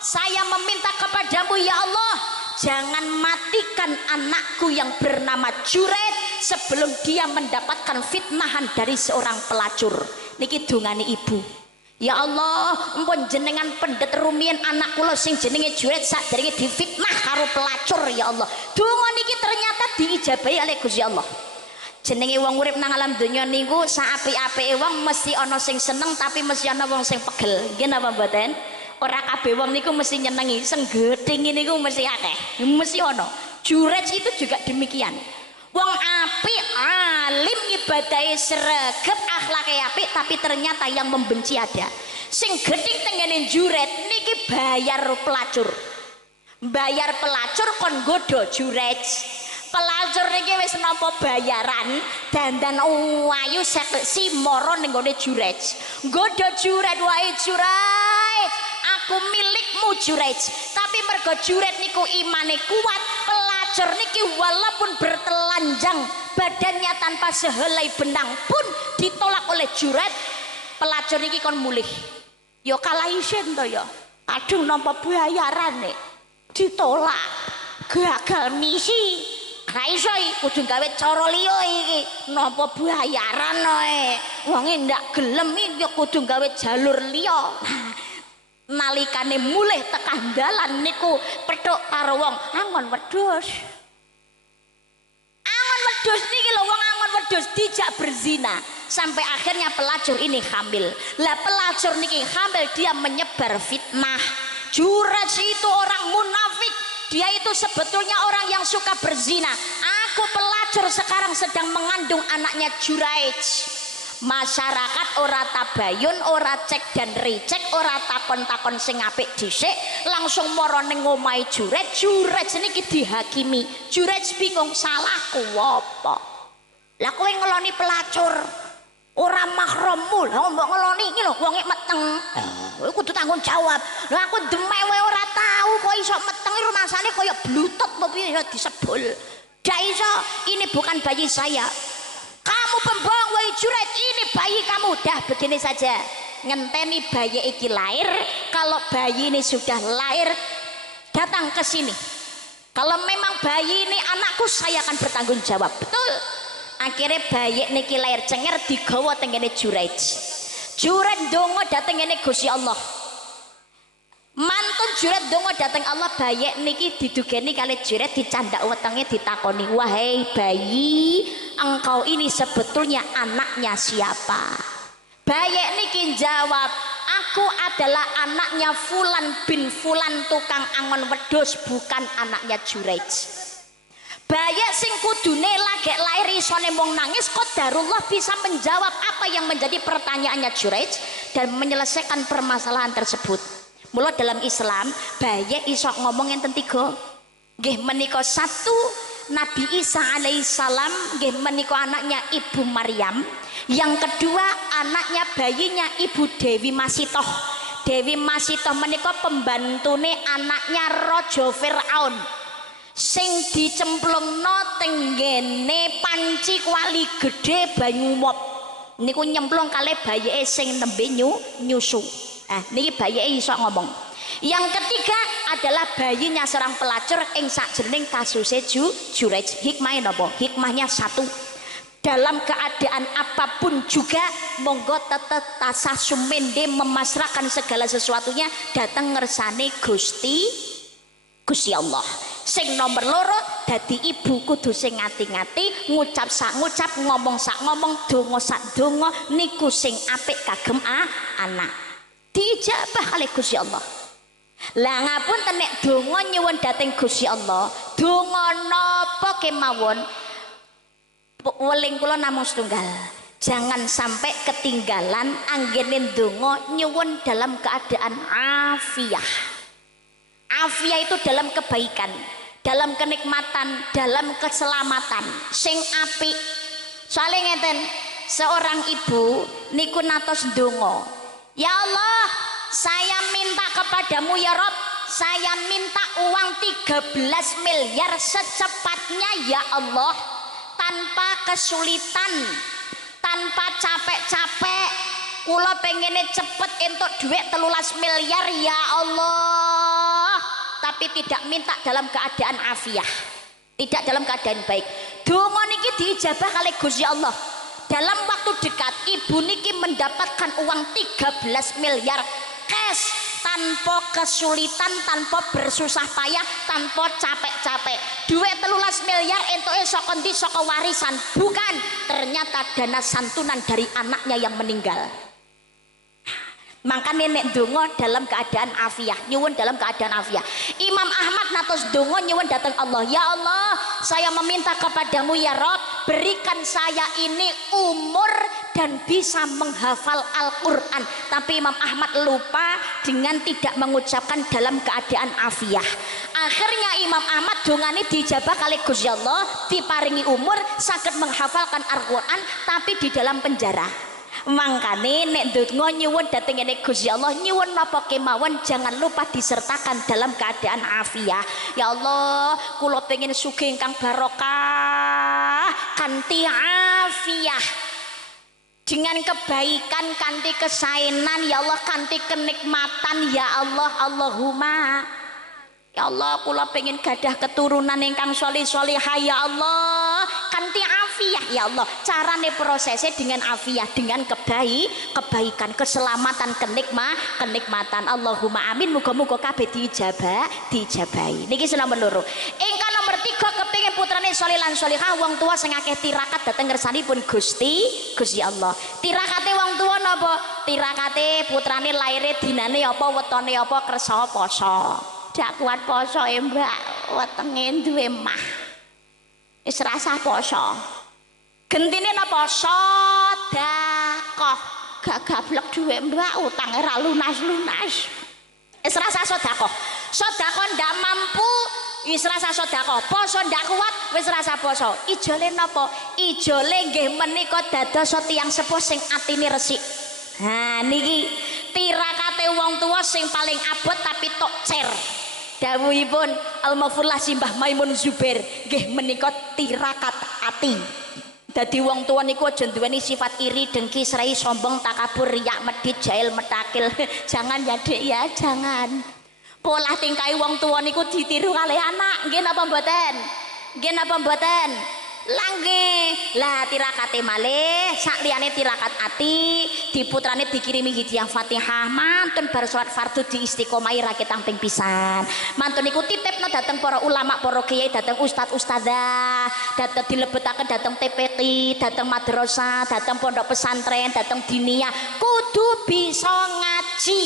saya meminta kepadamu ya Allah jangan matikan anakku yang bernama Juret sebelum dia mendapatkan fitnahan dari seorang pelacur niki dongane ibu ya Allah ampun jenengan pendet rumiyin anak kula sing jenenge Juret saderenge difitnah karo pelacur ya Allah donga niki ternyata diijabahi oleh Gusti Allah jenenge wong urip nang alam donya niku saapik-apike wong mesti ana sing seneng tapi mesti ana wong sing pegel nggih napa mboten ora kabeh wong niku mesti nyenengi sing gedhinge niku mesti akeh mesti ana Jurej itu juga demikian wong apik alim ibadahe sregep akhlake apik tapi ternyata yang membenci ada sing gedhing tengene Jurej niki bayar pelacur kon nggodha Jurej pelacur niki wis nampa bayaran dandan ayu seksi moro ning gone Jurej nggodha Jurej wae Jurej aku milikmu Jurej tapi mergo Jurej niku imane kuat pelacur niki walaupun bertelanjang badannya tanpa sehelai benang pun ditolak oleh Jurej pelacur niki kon mulih ya kalah isin to ya kadung nampa bayarane ditolak gagal misi ra iso kudu gawe cara liya iki napa bayaran ae wonge ndak gelem iki ya kudu gawe jalur liya nalikane mulih tekan dalan niku petuk karo wong angon wedhus niki lho wong angon wedhus dijak berzina sampai akhirnya pelacur ini hamil lah pelacur niki hamil dia menyebar fitnah Jurej itu orang munafik dia itu sebetulnya orang yang suka berzina aku pelacur sekarang sedang mengandung anaknya Jurej masyarakat ora tabayun ora cek dan recheck ora takon-takon sing apik dhisik langsung mara ning omahe Jurej niki dihakimi Jurej bingung salahku apa lah kowe ngeloni pelacur ora mahrammu lha mbok ngeloni iki lho wonge meteng kowe kudu tanggung jawab lha aku demewe ora tahu kok iso meteng rumasane kaya blutut apa piye iso disebul ndak iso ini bukan bayi saya kamu pembohong wahai Jurej ini bayi kamu dah begini saja ngenteni bayi iki lahir kalau bayi ini sudah lahir datang ke sini kalau memang bayi ini anakku saya akan bertanggung jawab betul akhirnya bayi niki lahir cenger digawa tengene Jurej ndonga dateng ngene Gusti Allah mantun Jurej ndonga dateng Allah bayi niki didugeni kali Jurej dicandak wetenge ditakoni wahai bayi engkau ini sebetulnya anaknya siapa bayi niki jawab aku adalah anaknya Fulan bin Fulan tukang angon wedhus bukan anaknya Jurej bayi sing kudune lagi lahir isone wong nangis qadarullah bisa menjawab apa yang menjadi pertanyaannya Jurej dan menyelesaikan permasalahan tersebut Mula dalam Islam bayi iso ngomong enten tiga. Nggih menika satu Nabi Isa alaihissalam, nggih menika anaknya Ibu Maryam. Yang kedua anaknya bayinya Ibu Dewi Masitoh. Dewi Masitoh menika pembantune anaknya Raja Firaun sing dicemplungno tenggene panci kuali gede banyu mop niku nyemplung kalih bayike sing nembe nyusu. Niki bayike iso ngomong. Yang ketiga adalah bayinya seorang pelacur ing sakjroning kasuse Juraij. Hikmahnya napa? Hikmahnya satu, dalam keadaan apapun juga monggo tetep tasah sumende memasrahkan segala sesuatunya datang ngersane Gusti Allah. Sing nomor loro dadi ibu kudu sing ngati-ngati, ngucap sak ngucap, ngomong sak ngomong, donga sak donga niku sing apik kagem anak. Dijabah kalih Gusti Allah. Lah ngapunten nek donga nyuwun dhateng Gusti Allah, donga napa kemawon weling kula namung setunggal. Jangan sampai ketinggalan anggene donga nyuwun dalam keadaan afiah. Afiah itu dalam kebaikan, dalam kenikmatan, dalam keselamatan sing apik. Soalnya ngeten, seorang ibu niku natos donga, ya Allah, saya minta kepadamu ya Rob, saya minta uang 13 miliar secepatnya ya Allah, tanpa kesulitan, tanpa capek-capek. Kula pengennya cepet entuk duit 13 miliar ya Allah, tapi tidak minta dalam keadaan afiah, tidak dalam keadaan baik. Donga niki diijabah kalih Gusti Allah. Dalam waktu dekat ibu niki mendapatkan uang 13 miliar cash, tanpa kesulitan, tanpa bersusah payah, tanpa capek-capek. Duit 13 miliar entuke saka ndi? Saka warisan. Bukan, ternyata dana santunan dari anaknya yang meninggal. Makanya nek donga dalam keadaan afiah, nyuwun dalam keadaan afiah. Imam Ahmad natos donga nyuwun datang Allah, ya Allah, saya meminta kepadamu ya Rob, berikan saya ini umur dan bisa menghafal Al-Quran. Tapi Imam Ahmad lupa dengan tidak mengucapkan dalam keadaan afiah. Akhirnya Imam Ahmad dongane dijabah kalih Gusti Allah, diparingi umur saged menghafalkan Al-Quran tapi di dalam penjara. Mangkane nek donga nyuwun dhateng Gusti Allah, nyuwun napa kemawon jangan lupa disertakan dalam keadaan afiah. Ya Allah, kula pengen sugih ingkang barokah kanthi afiah, dengan kebaikan, kanthi kesaenan ya Allah, kanthi kenikmatan ya Allah. Allahumma ya Allah, kula pengen gadah keturunan ingkang solih-solihah ya Allah, kanthi afiah ya Allah. Carane prosesnya dengan afiah, dengan kebaikan, keselamatan, kenikmatan. Allahumma amin. Muga-muga kabeh dijabahi. Niki nomor loro. Ingkang nomor 3 kepengin putrane solih lan solihah, wong tua sing akeh tirakat dhateng ngersanipun Gusti Allah. Tirakate wong tua napa? Tirakate putrane laire dinane apa, wetone apa, kersa poso. Dak kuat poso Mbak, wetenge duwe mah. Wis rasa poso. Gentine napa? Sedekah. Gak gablek duwe Mbak, utange ra lunas-lunas. Wis rasa sedekah. Sedekah ndak mampu, wis rasa sedekah. Poso ndak kuat, wis rasa poso. Ijole napa? Ijole nggih menika dados tiyang sepuh sing atine resik. Nah niki tirakate wong tua sing paling abot tapi tok cer. Dawuhipun Al-Mafurlah Simbah Maimun Zubair, nggih menika tirakat ati. Dadi wong tua niku aja duweni sifat iri, dengki, serai, sombong, takabur, riyak, medhit, jahil, metakil. Jangan ya Dek ya, jangan. Pola tingkai wong tua niku ditiru kalih anak, nggih napa mboten? Nggih napa mboten? Langge lah tirakate malih sakliyane tirakat ati diputrane dikirimi hidayah Fatihah mantun bar salat fardu diistiqomahi raketang ping pisan mantun niku titipno dhateng para ulama para kiai dhateng ustad ustadzah dhateng dilebetaken dhateng TPQ dhateng madrasah dhateng pondok pesantren dhateng diniyah kudu bisa ngaji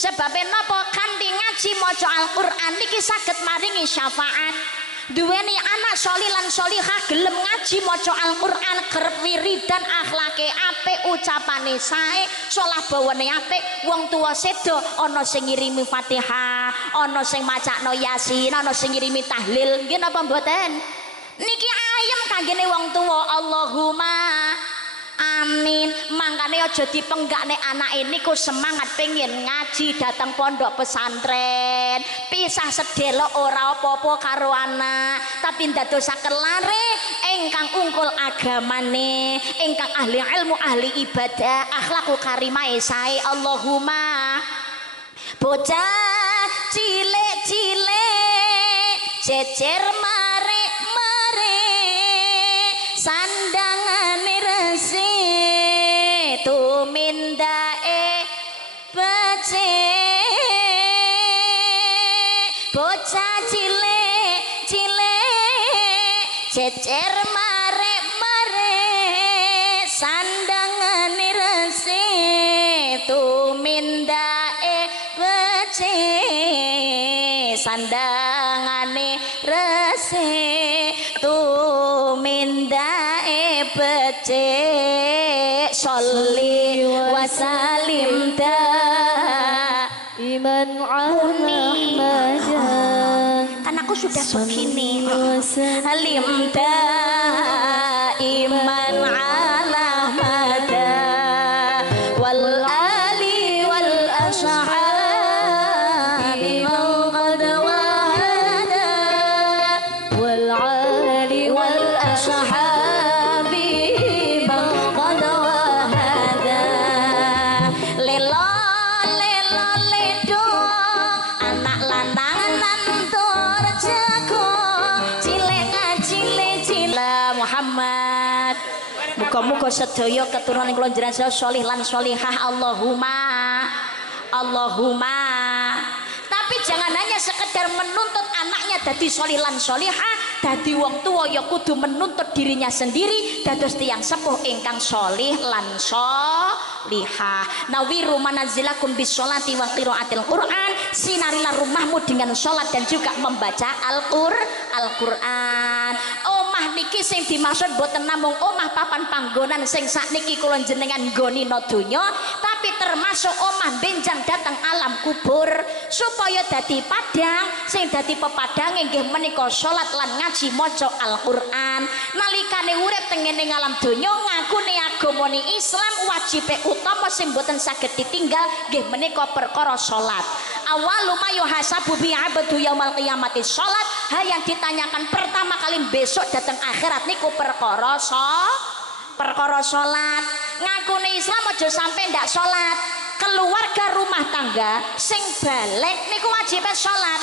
sebab napa kanthi ngaji maca Al-Qur'an niki saged maringi syafaat duweni anak sholih lan sholihah gelem ngaji maca Al-Qur'an kerep wiridan akhlake apik ucapane sae salah bawane apik wong tuwa sedo ana sing ngirimi Fatihah ana sing macakno Yasin ana sing ngirimi tahlil nggih napa mboten niki ayem kanggene wong tuwa Allahumma amin mangkane aja dipenggakne anak ini ku semangat pengen ngaji datang pondok pesantren pisah sedelok ora apa-apa karo anak tapi ndadosaken lare ingkang ungkul agamane ingkang ahli ilmu ahli ibadah akhlakul karimah sae Allahumma bocah cilik-cilik jejer mare-mare sandangane resi tumindae becik bocah cilik-cilik jejer mare-mare sandangane resi tumindae becik sandangane resi tumindae becik sholli wa salim iman ala kan aku sudah begini salim iman ala mada wal ali wal ashabi man qad wahada wal ali wal ashabi man qad wahada lelo lelo ledo anak lanang nantur jago cilik cilik Muhammad muga-muga sedaya keturunan kula njenengan sholih lan sholihah Allahumma tapi jangan hanya sekedar menuntut anaknya dadi sholih lan sholihah dadi wong tua ya kudu menuntut dirinya sendiri dados tiyang sepuh ingkang sholih lan sholihah nawiru manazilakum bisolati wa qiraatil Qur'an sinarilah rumahmu dengan sholat dan juga membaca Al-Qur'an omah niki sing dimaksud boten namung omah papan panggonan sing sakniki kula njenengan nggonina donya tapi termasuk omah benjang datang alam kubur supaya dadi padang sing dadi pepadang inggih menika salat lan ngaji maca Al-Qur'an nalikane urip teng ngene alam donya ngakune agamane Islam wajibe utama sing boten saged ditinggal nggih menika perkara salat awalu ma yuhasabu bi 'abdu yaumal qiyamati salat yang ditanyakan pertama kali besok datang akhirat niku perkara salat ngakune Islam aja sampai ndak salat keluarga rumah tangga sing balik niku wajib salat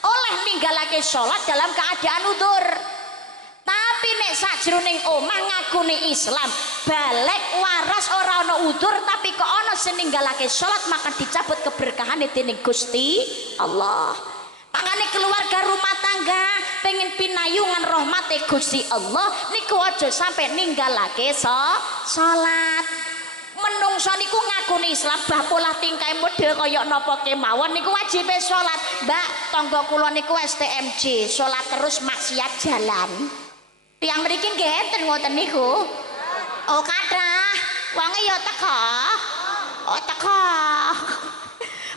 oleh ninggalake salat dalam keadaan udzur tapi nek sajroning omah ngakune Islam balik waras ora ana udzur tapi kok ana sing ninggalake salat maka dicabut keberkahane dening Gusti Allah makanya keluarga rumah tangga pengen pinayungan rahmate Gusti Allah niku aja sampai ninggalake salat menungso niku ngakuni Islam bah pola tingkah model kaya napa kemawon niku wajib salat mbak tangga kula niku STMJ salat terus maksiat jalan tiyang mriki nggih enten ngoten niku oh kathah wonge ya teka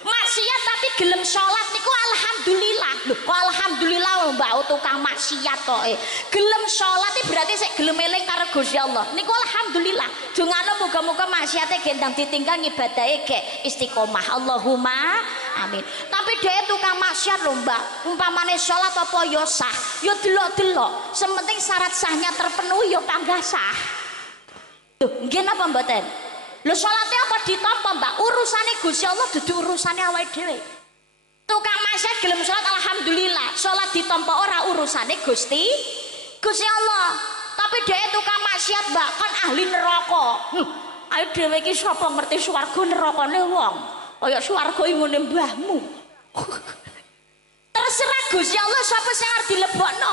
maksiat tapi gelem salat niku alhamdulillah lho kok alhamdulillah mbak tukang maksiat kok gelem salat berarti sik gelem eling karo Gusti Allah niku alhamdulillah dongane muga-muga maksiate gendang ditinggal ngibadahe gek istiqomah Allahumma amin tapi dhek tukang maksiat lho mbak umpamane salat apa ya sah ya delok-delok sementing syarat sahnya terpenuhi ya panggah sah lho nggih napa mboten lho salate apa ditampa mbak urusane Gusti Allah dudu urusane awake dhewe tukang maksiat gelem salat alhamdulillah salat ditampa ora urusane Gusti Allah tapi dhek tukang maksiat mbak kan ahli neraka ayo dhewe iki sapa ngerti swarga nerakane wong kaya swarga ngene mbahmu terserah Gusti Allah siapa sing arep dilebokno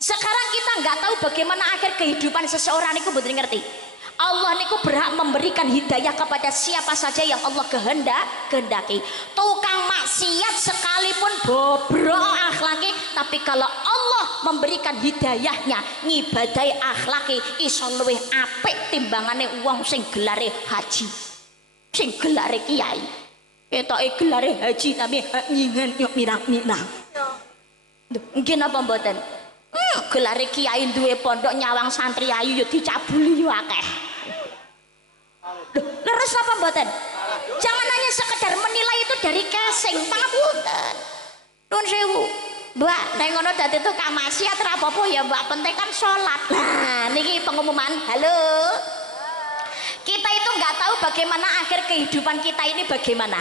sekarang kita nggak tahu bagaimana akhir kehidupan seseorang itu betul ngerti Allah niku berhak memberikan hidayah kepada siapa saja yang Allah kehendaki tukang maksiat sekalipun bobrok akhlaki tapi kalau Allah memberikan hidayahnya ngibadahi akhlaki iso luwih apik timbangane wong sing gelare haji, sing gelare kiai. Ketoke gelare haji tapi nyingan yo mirang-mirang. Nggih napa mboten? Gelare kiai duwe pondok nyawang santri ayu yo dicabuli yo akeh. Leres apa mboten? Jangan hanya sekedar menilai itu dari casing, pangapunten. Nuwun sewu. Mbak, nek ngono dadi tukang maksiat ora apa-apa ya, Mbak, penting kan salat. Nah, niki pengumuman. Halo. Kita itu nggak tahu bagaimana akhir kehidupan kita ini bagaimana.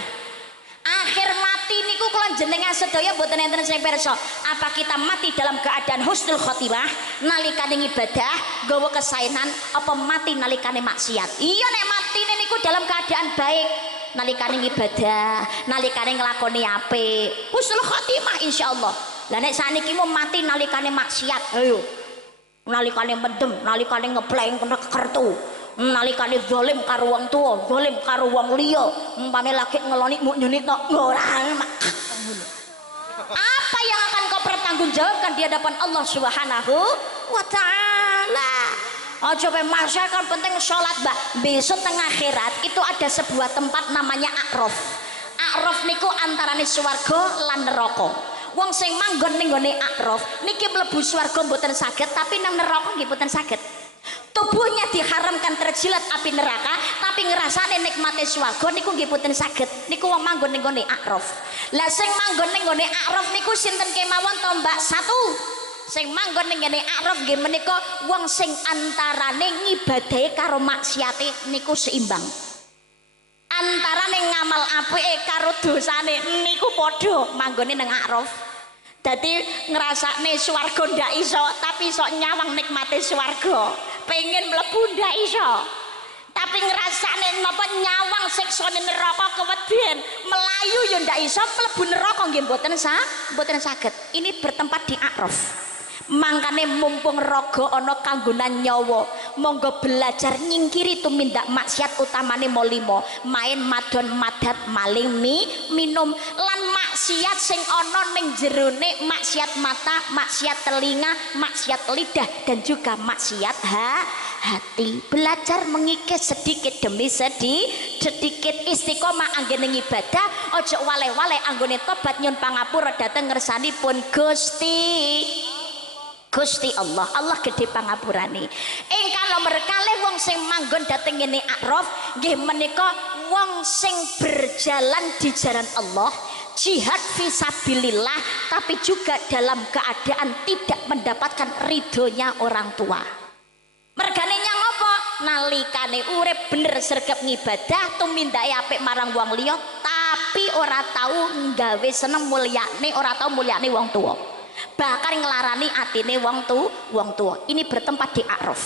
Akhir mati niku kula jenengan sedaya mboten enten sing pirsa. Apa kita mati dalam keadaan husnul khotimah nalikane ibadah, nggawa kesaenan, apa mati nalikane maksiat? Iya nek matine niku dalam keadaan baik, nalikane ibadah, nalikane nglakoni apik, husnul khotimah insyaallah. Lah nek saniki mau mati nalikane maksiat, ayo. Nalikane mendem, nalikane ngebleng kena kertu. Nalikane zalim karo wong tuwa, zalim karo wong liya, umpame lagi ngeloni muk nyunit tok ora. Apa yang akan kau pertanggungjawabkan di hadapan Allah Subhanahu wa taala? Aja pe masyarakat penting salat, Mbak. Besok tengah akhirat itu ada sebuah tempat namanya A'raf. A'raf niku antarane swarga lan neraka. Wong sing manggon ning gone A'raf niki mlebu swarga mboten saged, tapi nang neraka nggih mboten saged. Tubuhnya diharamkan terjilat api neraka, tapi ngerasane nikmate swarga niku nggih boten saged. Niku wong manggon ning gone A'raf. Lah sing manggon ning gone A'raf niku sinten kemawon to, Mbak? Satu. Sing manggon ning gone A'raf nggih menika wong sing antarane ngibadahi karo maksiate niku seimbang. Antarane ngamal apike karo dosane niku padha manggone nang A'raf. Dadi ngrasakne swarga ndak iso, tapi iso nyawang nikmate swarga. Pengen mlebu ndak iso. Tapi ngrasakne napa nyawang siksane neraka kewedian, melayu ya ndak iso, mlebu neraka nggih mboten saged. Ini bertempat di A'raf. Mangkane mumpung raga ana kanggonan nyawa, monggo belajar nyingkiri tumindak maksiat utamane molimo, main madon madat maling minum lan maksiat sing ana ning jerone maksiat mata, maksiat telinga, maksiat lidah dan juga maksiat hati. Belajar mengikis sedikit demi sedikit istiqomah anggene ibadah, ojo wale-wale anggone tobat nyun pangapura dhateng ngersanipun Gusti Allah. Allah gede pangapurane. Ingkang nomor kalih wong sing manggon dhateng ngene A'raf nggih menika wong sing berjalan di jalan Allah, jihad fisabilillah, tapi juga dalam keadaan tidak mendapatkan ridhonya orang tua. Mergane nyang apa? Nalikane urip bener sregep ngibadah tumindake apik marang wong liya, tapi ora tahu nggawe seneng mulyane, ora tahu mulyane wong tuwa. Bahkan ngelarani atine wong tua. Ini bertempat di A'raf.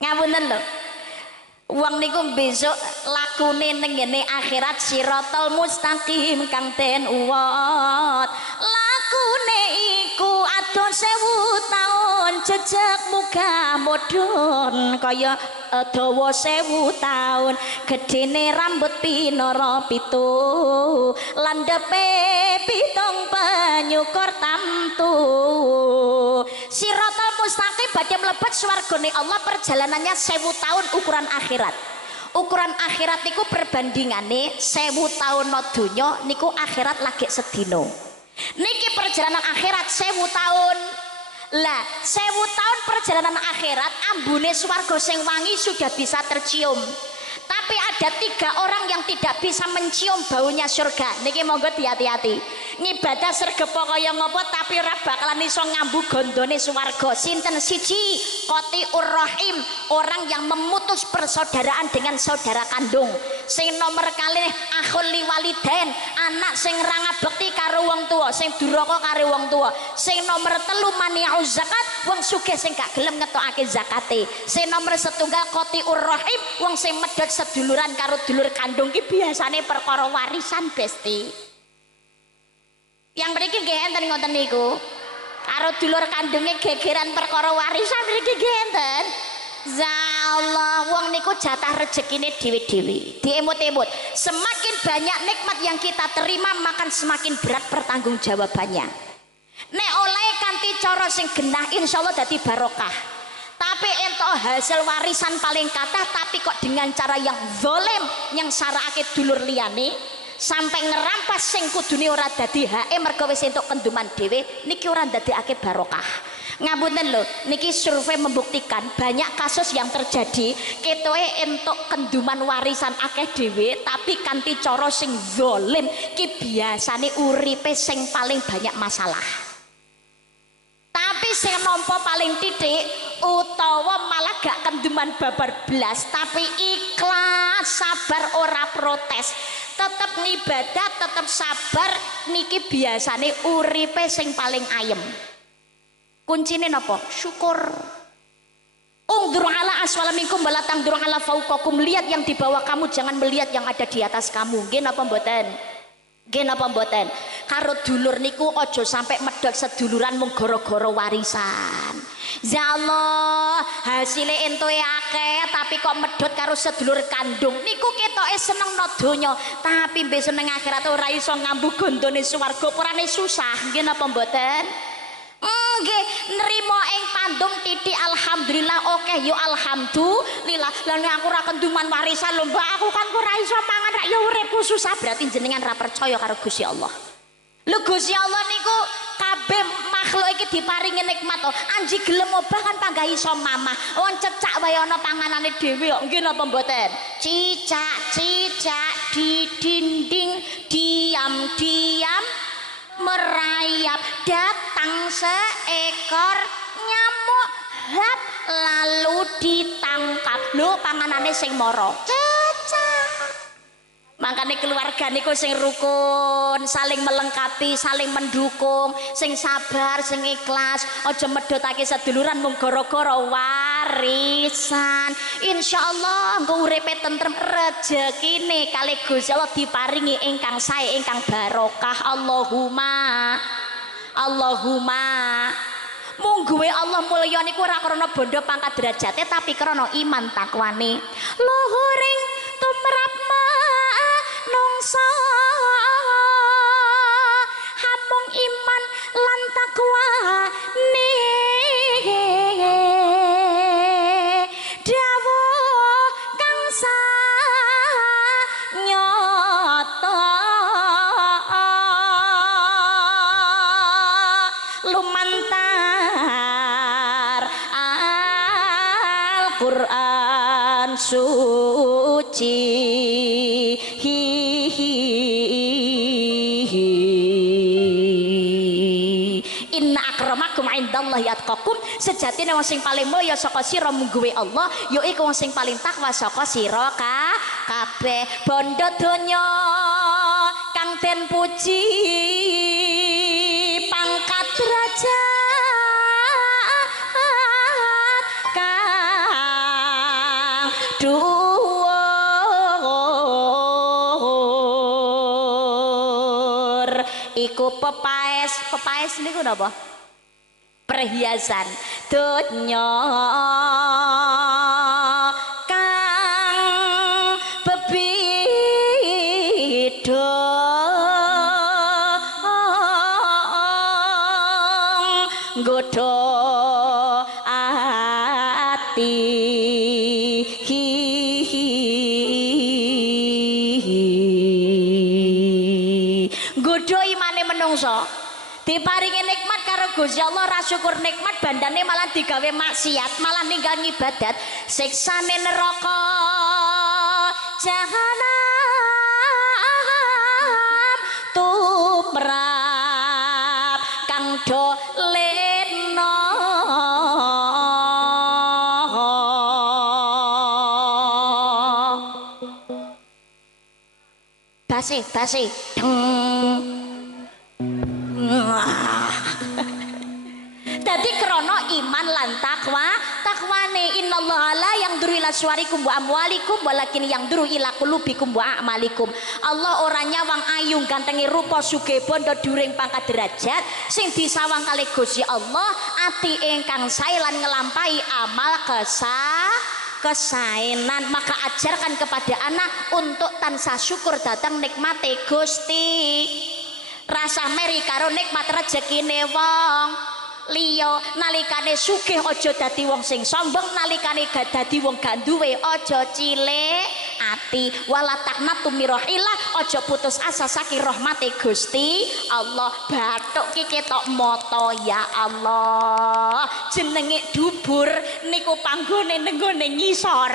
Ngapunten lho. Wong niku besok lakune ning ngene akhirat siratal mustaqim kang den uwat. Lakune iku adoh 1000 taun jejeg muga modhon kaya dawa 1000 taun, gedene rambut pinara 7 landhepe 7 penyukur tamtu. Siratal mustaqim badhe mlebet swargane Allah, perjalanannya 1000 tahun ukuran akhirat. Ukuran akhirat niku perbandingane 1000 tahun no donya niku akhirat lagi sedina. Niki perjalanan akhirat 1000 tahun. Lah 1000 tahun perjalanan akhirat ambune swarga sing wangi sudah bisa tercium. Tapi ada 3 orang yang tidak bisa mencium baunya surga. Niki monggo hati-hati. Ngibadah sregepa kaya ngopo tapi ora bakalan iso ngambu gondone swarga. Sinten? Siji, Qati'ur Rahim, orang yang memutus persaudaraan dengan saudara kandung. Sing nomor kalih akhul liwalidain, anak sing ra ngabekti karo wong tuwa, sing duraka karo wong tuwa. Sing nomor 3 mani'uz zakat, wong sugih sing gak gelem ngetokake zakate. Sing nomor 1 Qati'ur Rahim, wong sing medhot seduluran karo dulur kandung ki biasane perkara warisan, Besti. Yang mriki nggih enten ngoten niku. Karo dulur kandunge gegeran perkara warisan mriki nggih enten. Allah, wong niku jatah rezekine dhewe-dhewe. Diemut-emut. Semakin banyak nikmat yang kita terima, maka semakin berat pertanggungjawabannya. Nek kanthi cara sing genah insyaallah dadi barokah. Tapi entuk hasil warisan paling kathah tapi kok dengan cara yang zalim yang sarakake dulur liyane sampai ngerampas sing kudune ora dadi hake mergo wis entuk kenduman dhewe niki ora ndadekake barokah. Ngapunten lho, niki survei membuktikan banyak kasus yang terjadi ketoke entuk kenduman warisan akeh dhewe tapi kanthi cara sing zalim ki biasane uripe sing paling banyak masalah. Tapi sing nampa paling titik utawa malah gak kenduman babar blas tapi ikhlas sabar ora protes tetep ngibadah tetep sabar niki biasane uripe sing paling ayem. Kuncine napa? Syukur. Ungdur ala aswala minkum wala tangdur ala fauqakum. Lihat yang di bawah kamu, jangan melihat yang ada di atas kamu. Nggih napa mboten? Nggih napa mboten? Karo dulur niku aja sampai medhot seduluran mung gara-gara warisan. Ya Allah, hasilnya entoke akeh tapi kok medhot karo sedulur kandung. Niku ketoke seneng no donya, tapi besok nang akhirat ora iso ngambu gondone swarga, purane susah. Nggih napa mboten? Nggih, nrimo ing pandum titik alhamdulillah oke yo alhamdulillah. Lah nek aku ora kenduman warisan lho Mbak, aku kan ora iso mangan rak yo uripku susah, berarti jenengan ra percaya karo Gusti Allah. Lho Gusti Allah niku kabeh makhluk iki diparingi nikmat to. Anji gelem obah kan panggah iso mamah. Wong cecak wae ana panganane dhewe kok. Nggih napa mboten? Cicak-cicak di dinding diam-diam merayap datang seekor nyamuk hap lalu ditangkap. Lho panganane sing mara cecak. Makanya keluarga niku sing rukun, saling melengkapi, saling mendukung, sing sabar, sing ikhlas, aja medhotake seduluran mung gara-gara warisan. Insyaallah engko uripe tentrem rezekine kalih Gusti Allah diparingi ingkang sae, ingkang barokah. Allahumma mungguwe Allah mulya niku ora krana bondo pangkat derajate tapi krana iman takwane. Luhuring tumrap nungsa hamung iman lan takwane dawuh kang sanyata lumantar Al-Qur'an suci. Inna akramakum indallahi atqakum. Sejatine wong sing paling mulya saka sira mungguwe Allah yaiku wong sing paling takwa saka sira kabeh. Bondo donya kang den puji pangkat derajat kang dhuwur iku pepaes niku napa? Perhiasan donya kang bebida nggodha ati nggodha imane menungso. Diparingi nikmat karo Gusti Allah ra syukur nikmat bandane malah digawe maksiat, malah ninggal ibadat. Siksane neraka jahanam tumrap kang dolena basi Dadi krana iman lan takwane innallaha la yangduru ila suwarikum wa amwalikum walakin yangduru ila qulubikum wa a'malikum. Allah ora nyawang ayu gantengi rupa sugih bondo dhuwuring pangkat derajat, sing disawang kalih Gusti Allah ati ingkang sae lan ngelampahi amal kesaenan. Maka ajarkan kepada anak untuk tansah syukur datang nikmate Gusti. Rasa meri karo nikmat rezekine wong liya, nalikane sugih aja dadi wong sing sombong, nalikane gak dadi wong gak duwe aja cilik ati, wala taqnatu mirahillah, aja putus asa saking rahmate Gusti Allah. Bathuk ki ketok mata ya Allah. Jenenge dubur niku panggone nenggone ngisor,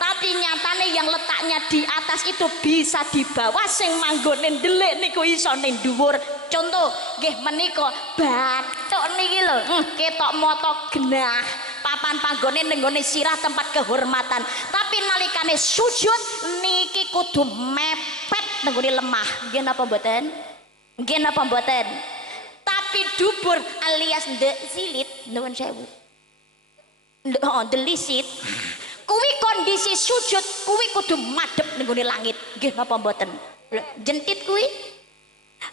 tapi nyatane yang letaknya di atas itu bisa di bawah, sing manggone ndelik niku iso ning dhuwur. Contoh nggih menika bathuk niki lho, ketok mata genah, papan panggone nenggone sirah tempat kehormatan, tapi nalikane sujud niki kudu mepet nenggone lemah. Nggih napa mboten? Nggih napa mboten? Tapi dubur alias ndek silit nuwun sewu, delisit kuwi kondisi sujud kuwi kudu madhep nenggone langit. Nggih napa mboten? Jentit kuwi.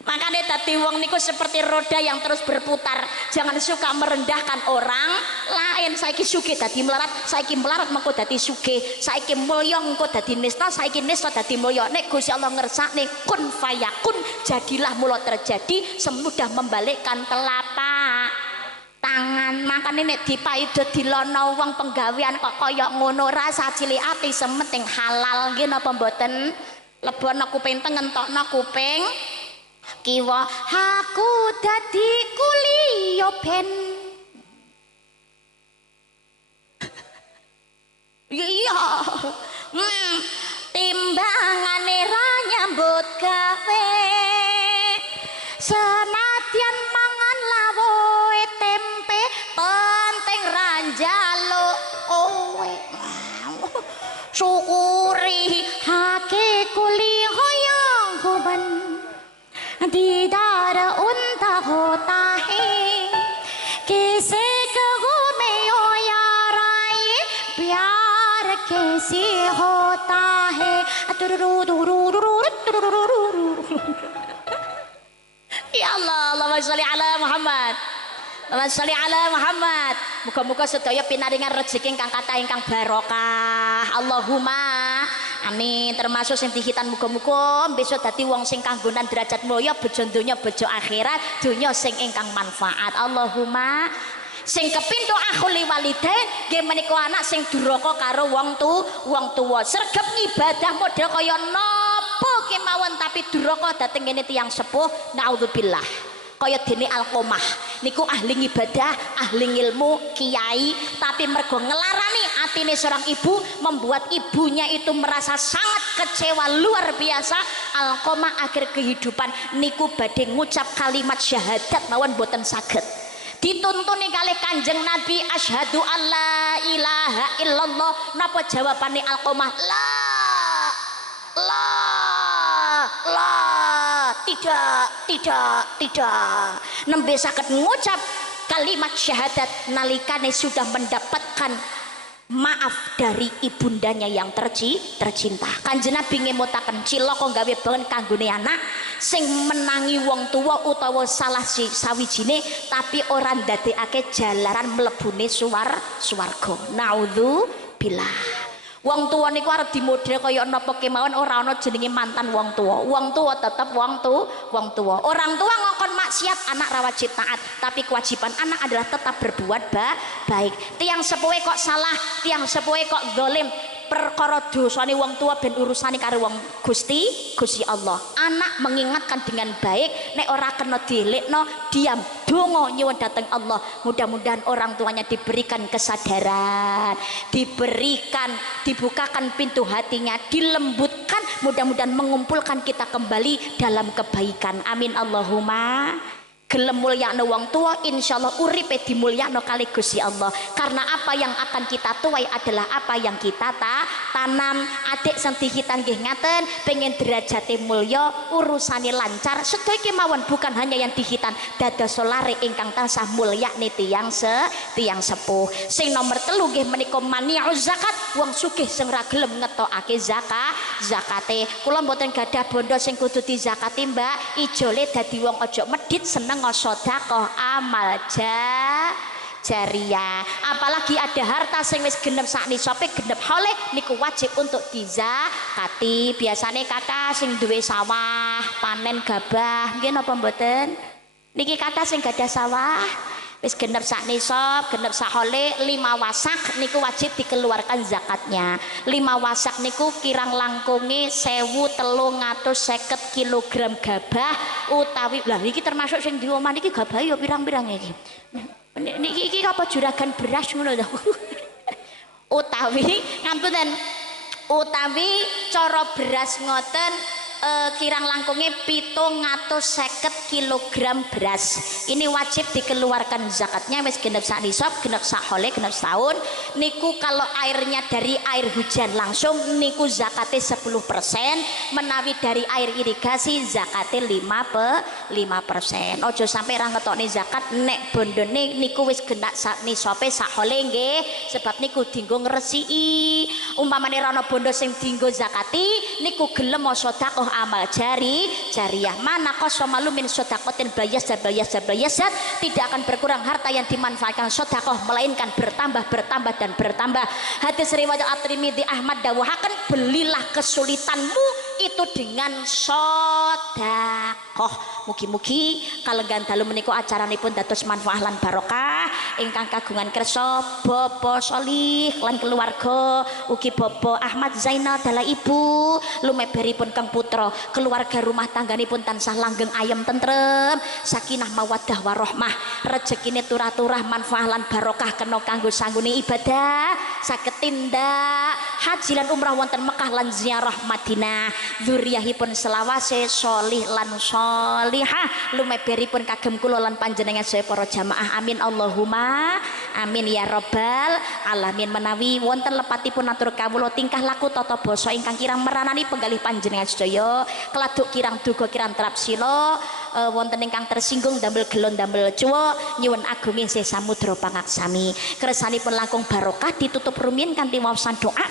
Makanya tadi wong niku seperti roda yang terus berputar. Jangan suka merendahkan orang lain. Saiki sugih dadi melarat, saiki melarat mengko dadi sugih, saiki mulya engko dadi nista, saiki nista dadi mulya. Nek Gusti Allah ngersakne kun fayakun, jadilah mula terjadi, semudah membalikkan telapak tangan. Makanya nek dipaido dilono wong penggawean kok kaya ngono, rasa cilik ati sementing halal. Nggih napa mboten? Lebono kuping tengen tokno kuping kiwa, aku dadi kuli yo ben. Iya, timbangane ra nyambut gawe, senadyan mangan lawoe tempe, penting ra njaluk kowe. Syukuri hake kuli hoyong hoban दीदार उनका होता है, कैसे कहूँ मैं ओ यारा ये प्यार कैसे होता है। Ya Allah, Allahumma sholli ala Muhammad, Allahumma sholli ala Muhammad. Muga-muga sedaya pinaringan rezeki ingkang kathah ingkang barokah. Allahumma amin. Termasuk sing dihitan muga-muga besok dadi wong sing kanggonan derajat mulya, bejo donya bejo akhirat, donya sing ingkang manfaat. Allahumma. Sing kepintu akhuli walidain nggih menika anak sing duraka karo wong tuwa. Sregep ibadah model kaya napa kemawon tapi duraka dhateng kene tiyang sepuh, naudzubillah. Kaya dene Alqomah niku ahli ibadah, ahli ilmu, kiai, tapi mergo ngelarani atine seorang ibu, membuat ibunya itu merasa sangat kecewa luar biasa. Alqomah akhir kehidupan niku badhe ngucap kalimat syahadat mawon boten saged. Dituntuni kalih Kanjeng Nabi, asyhadu alla ilaha illallah. Napa jawabane Alqomah? La tidak nembe saged ngucap kalimat syahadat nalikane sudah mendapatkan maaf dari ibundanya yang tercinta. Kanjeng Nabi ngemutaken cilaka gawe banget kanggone anak sing menangi wong tuwa utawa salah sawijine tapi ora ndadekake jalaran mlebune swarga. Naudzubillah. Wong tua niku arep dimodel kaya napa kemawon, ora ana jenenge mantan wong tua. Wong tua tetep wong tua. Orang tua ngongkon maksiat, anak ra wajib taat, tapi kewajiban anak adalah tetap berbuat baik. Tiang sepuhe kok salah, tiang sepuhe kok zalim, perkara dosane wong tua ben urusane karo wong Gusti Allah. Anak mengingatkan dengan baik, nek ora kena dilekno diam, donga nyuwun dhateng Allah. Mudah-mudahan orang tuanya diberikan kesadaran, dibukakan pintu hatinya, dilembutkan, mudah-mudahan mengumpulkan kita kembali dalam kebaikan. Amin Allahumma. Gelem mulyakno wong tua, insyaallah uripe dimulyakno kali Gusti Allah. Karena apa yang akan kita tuai adalah apa yang kita tanam. Adik sing dihitan nggih ngaten, pengen derajate mulya, urusane lancar, sedaya kemawon bukan hanya yang dihitan, dados solare ingkang tansah mulyakne tiyang sepuh. Sing nomor 3 nggih menika mani'uz zakat, wong sugih sing ra gelem ngetokake zakate. Kula mboten gadah bondo sing kudu dizakati, Mbak. Ijole dadi wong aja medhit, seneng sedekah amal jariah. Apalagi ada harta sing wis genep sak nisabe, genep haule niku wajib untuk dizakati. Biasane kakak sing duwe sawah panen gabah nggih napa mboten? Niki kata sing gadah sawah Wis genep sak nisab, genep sak hole, 5 wasak niku wajib dikeluarkan zakatnya. 5 wasak niku kirang langkunge 1350 kilogram gabah utawi lah iki termasuk sing di omah niki gabah ya pirang-pirang iki. Niki apa juragan beras ngono lho. Utawi ngapunten utawi cara beras ngoten kirang langkungnya 750 kilogram beras. Ini wajib dikeluarkan zakatnya. Wis genep sak nisab, genep sak hole, genep setahun. Niku kalau airnya dari air hujan langsung niku zakatnya 10%. Menawi dari air irigasi zakatnya 5%. Ojo sampai ra ngetokne zakat nek bondone niku wis genak sak nisabe sak hole nggih. Sebab niku dienggo ngresiki. Umpamane ra ana bondo sing dienggo zakati niku gelem sedekah amal jariyah. Mana qasamalu min sedaqatin bayasat tidak akan berkurang harta yang dimanfaatkan sedekah melainkan bertambah dan bertambah. Hadis riwayat At-Tirmidzi Ahmad dawuhaken belilah kesulitanmu itu dengan sedekah. Mugi-mugi kalenggan dalu menika acaranipun dados manfaat lan barokah ingkang kagungan kersa Bapak Sholih lan keluarga ugi Bapak Ahmad Zainal dalah ibu lumeberipun Kang Putra keluarga rumah tangganipun tansah langgeng ayem tentrem sakinah mawaddah warahmah rezekine turah-turah manfaat lan barokah kena kanggo sanggune ibadah saged tindak haji lan umrah wonten Mekah lan ziarah Madinah dzurriyyahipun selawase sholih lan sholihah lumeberipun kagem kula lan panjenengan sedaya para jamaah amin Allahumma amin ya rabbal alamin. Menawi wonten lepatipun atur kawula tingkah laku tata basa ingkang kirang meranani penggalih panjenengan sedaya keladuk kirang duga kirang trapsila wonten ingkang tersinggung damel gelon damel cuwa nyuwun agung isih samudra pangaksami kersanipun langkung barokah ditutup rumiyin kanthi waosan doa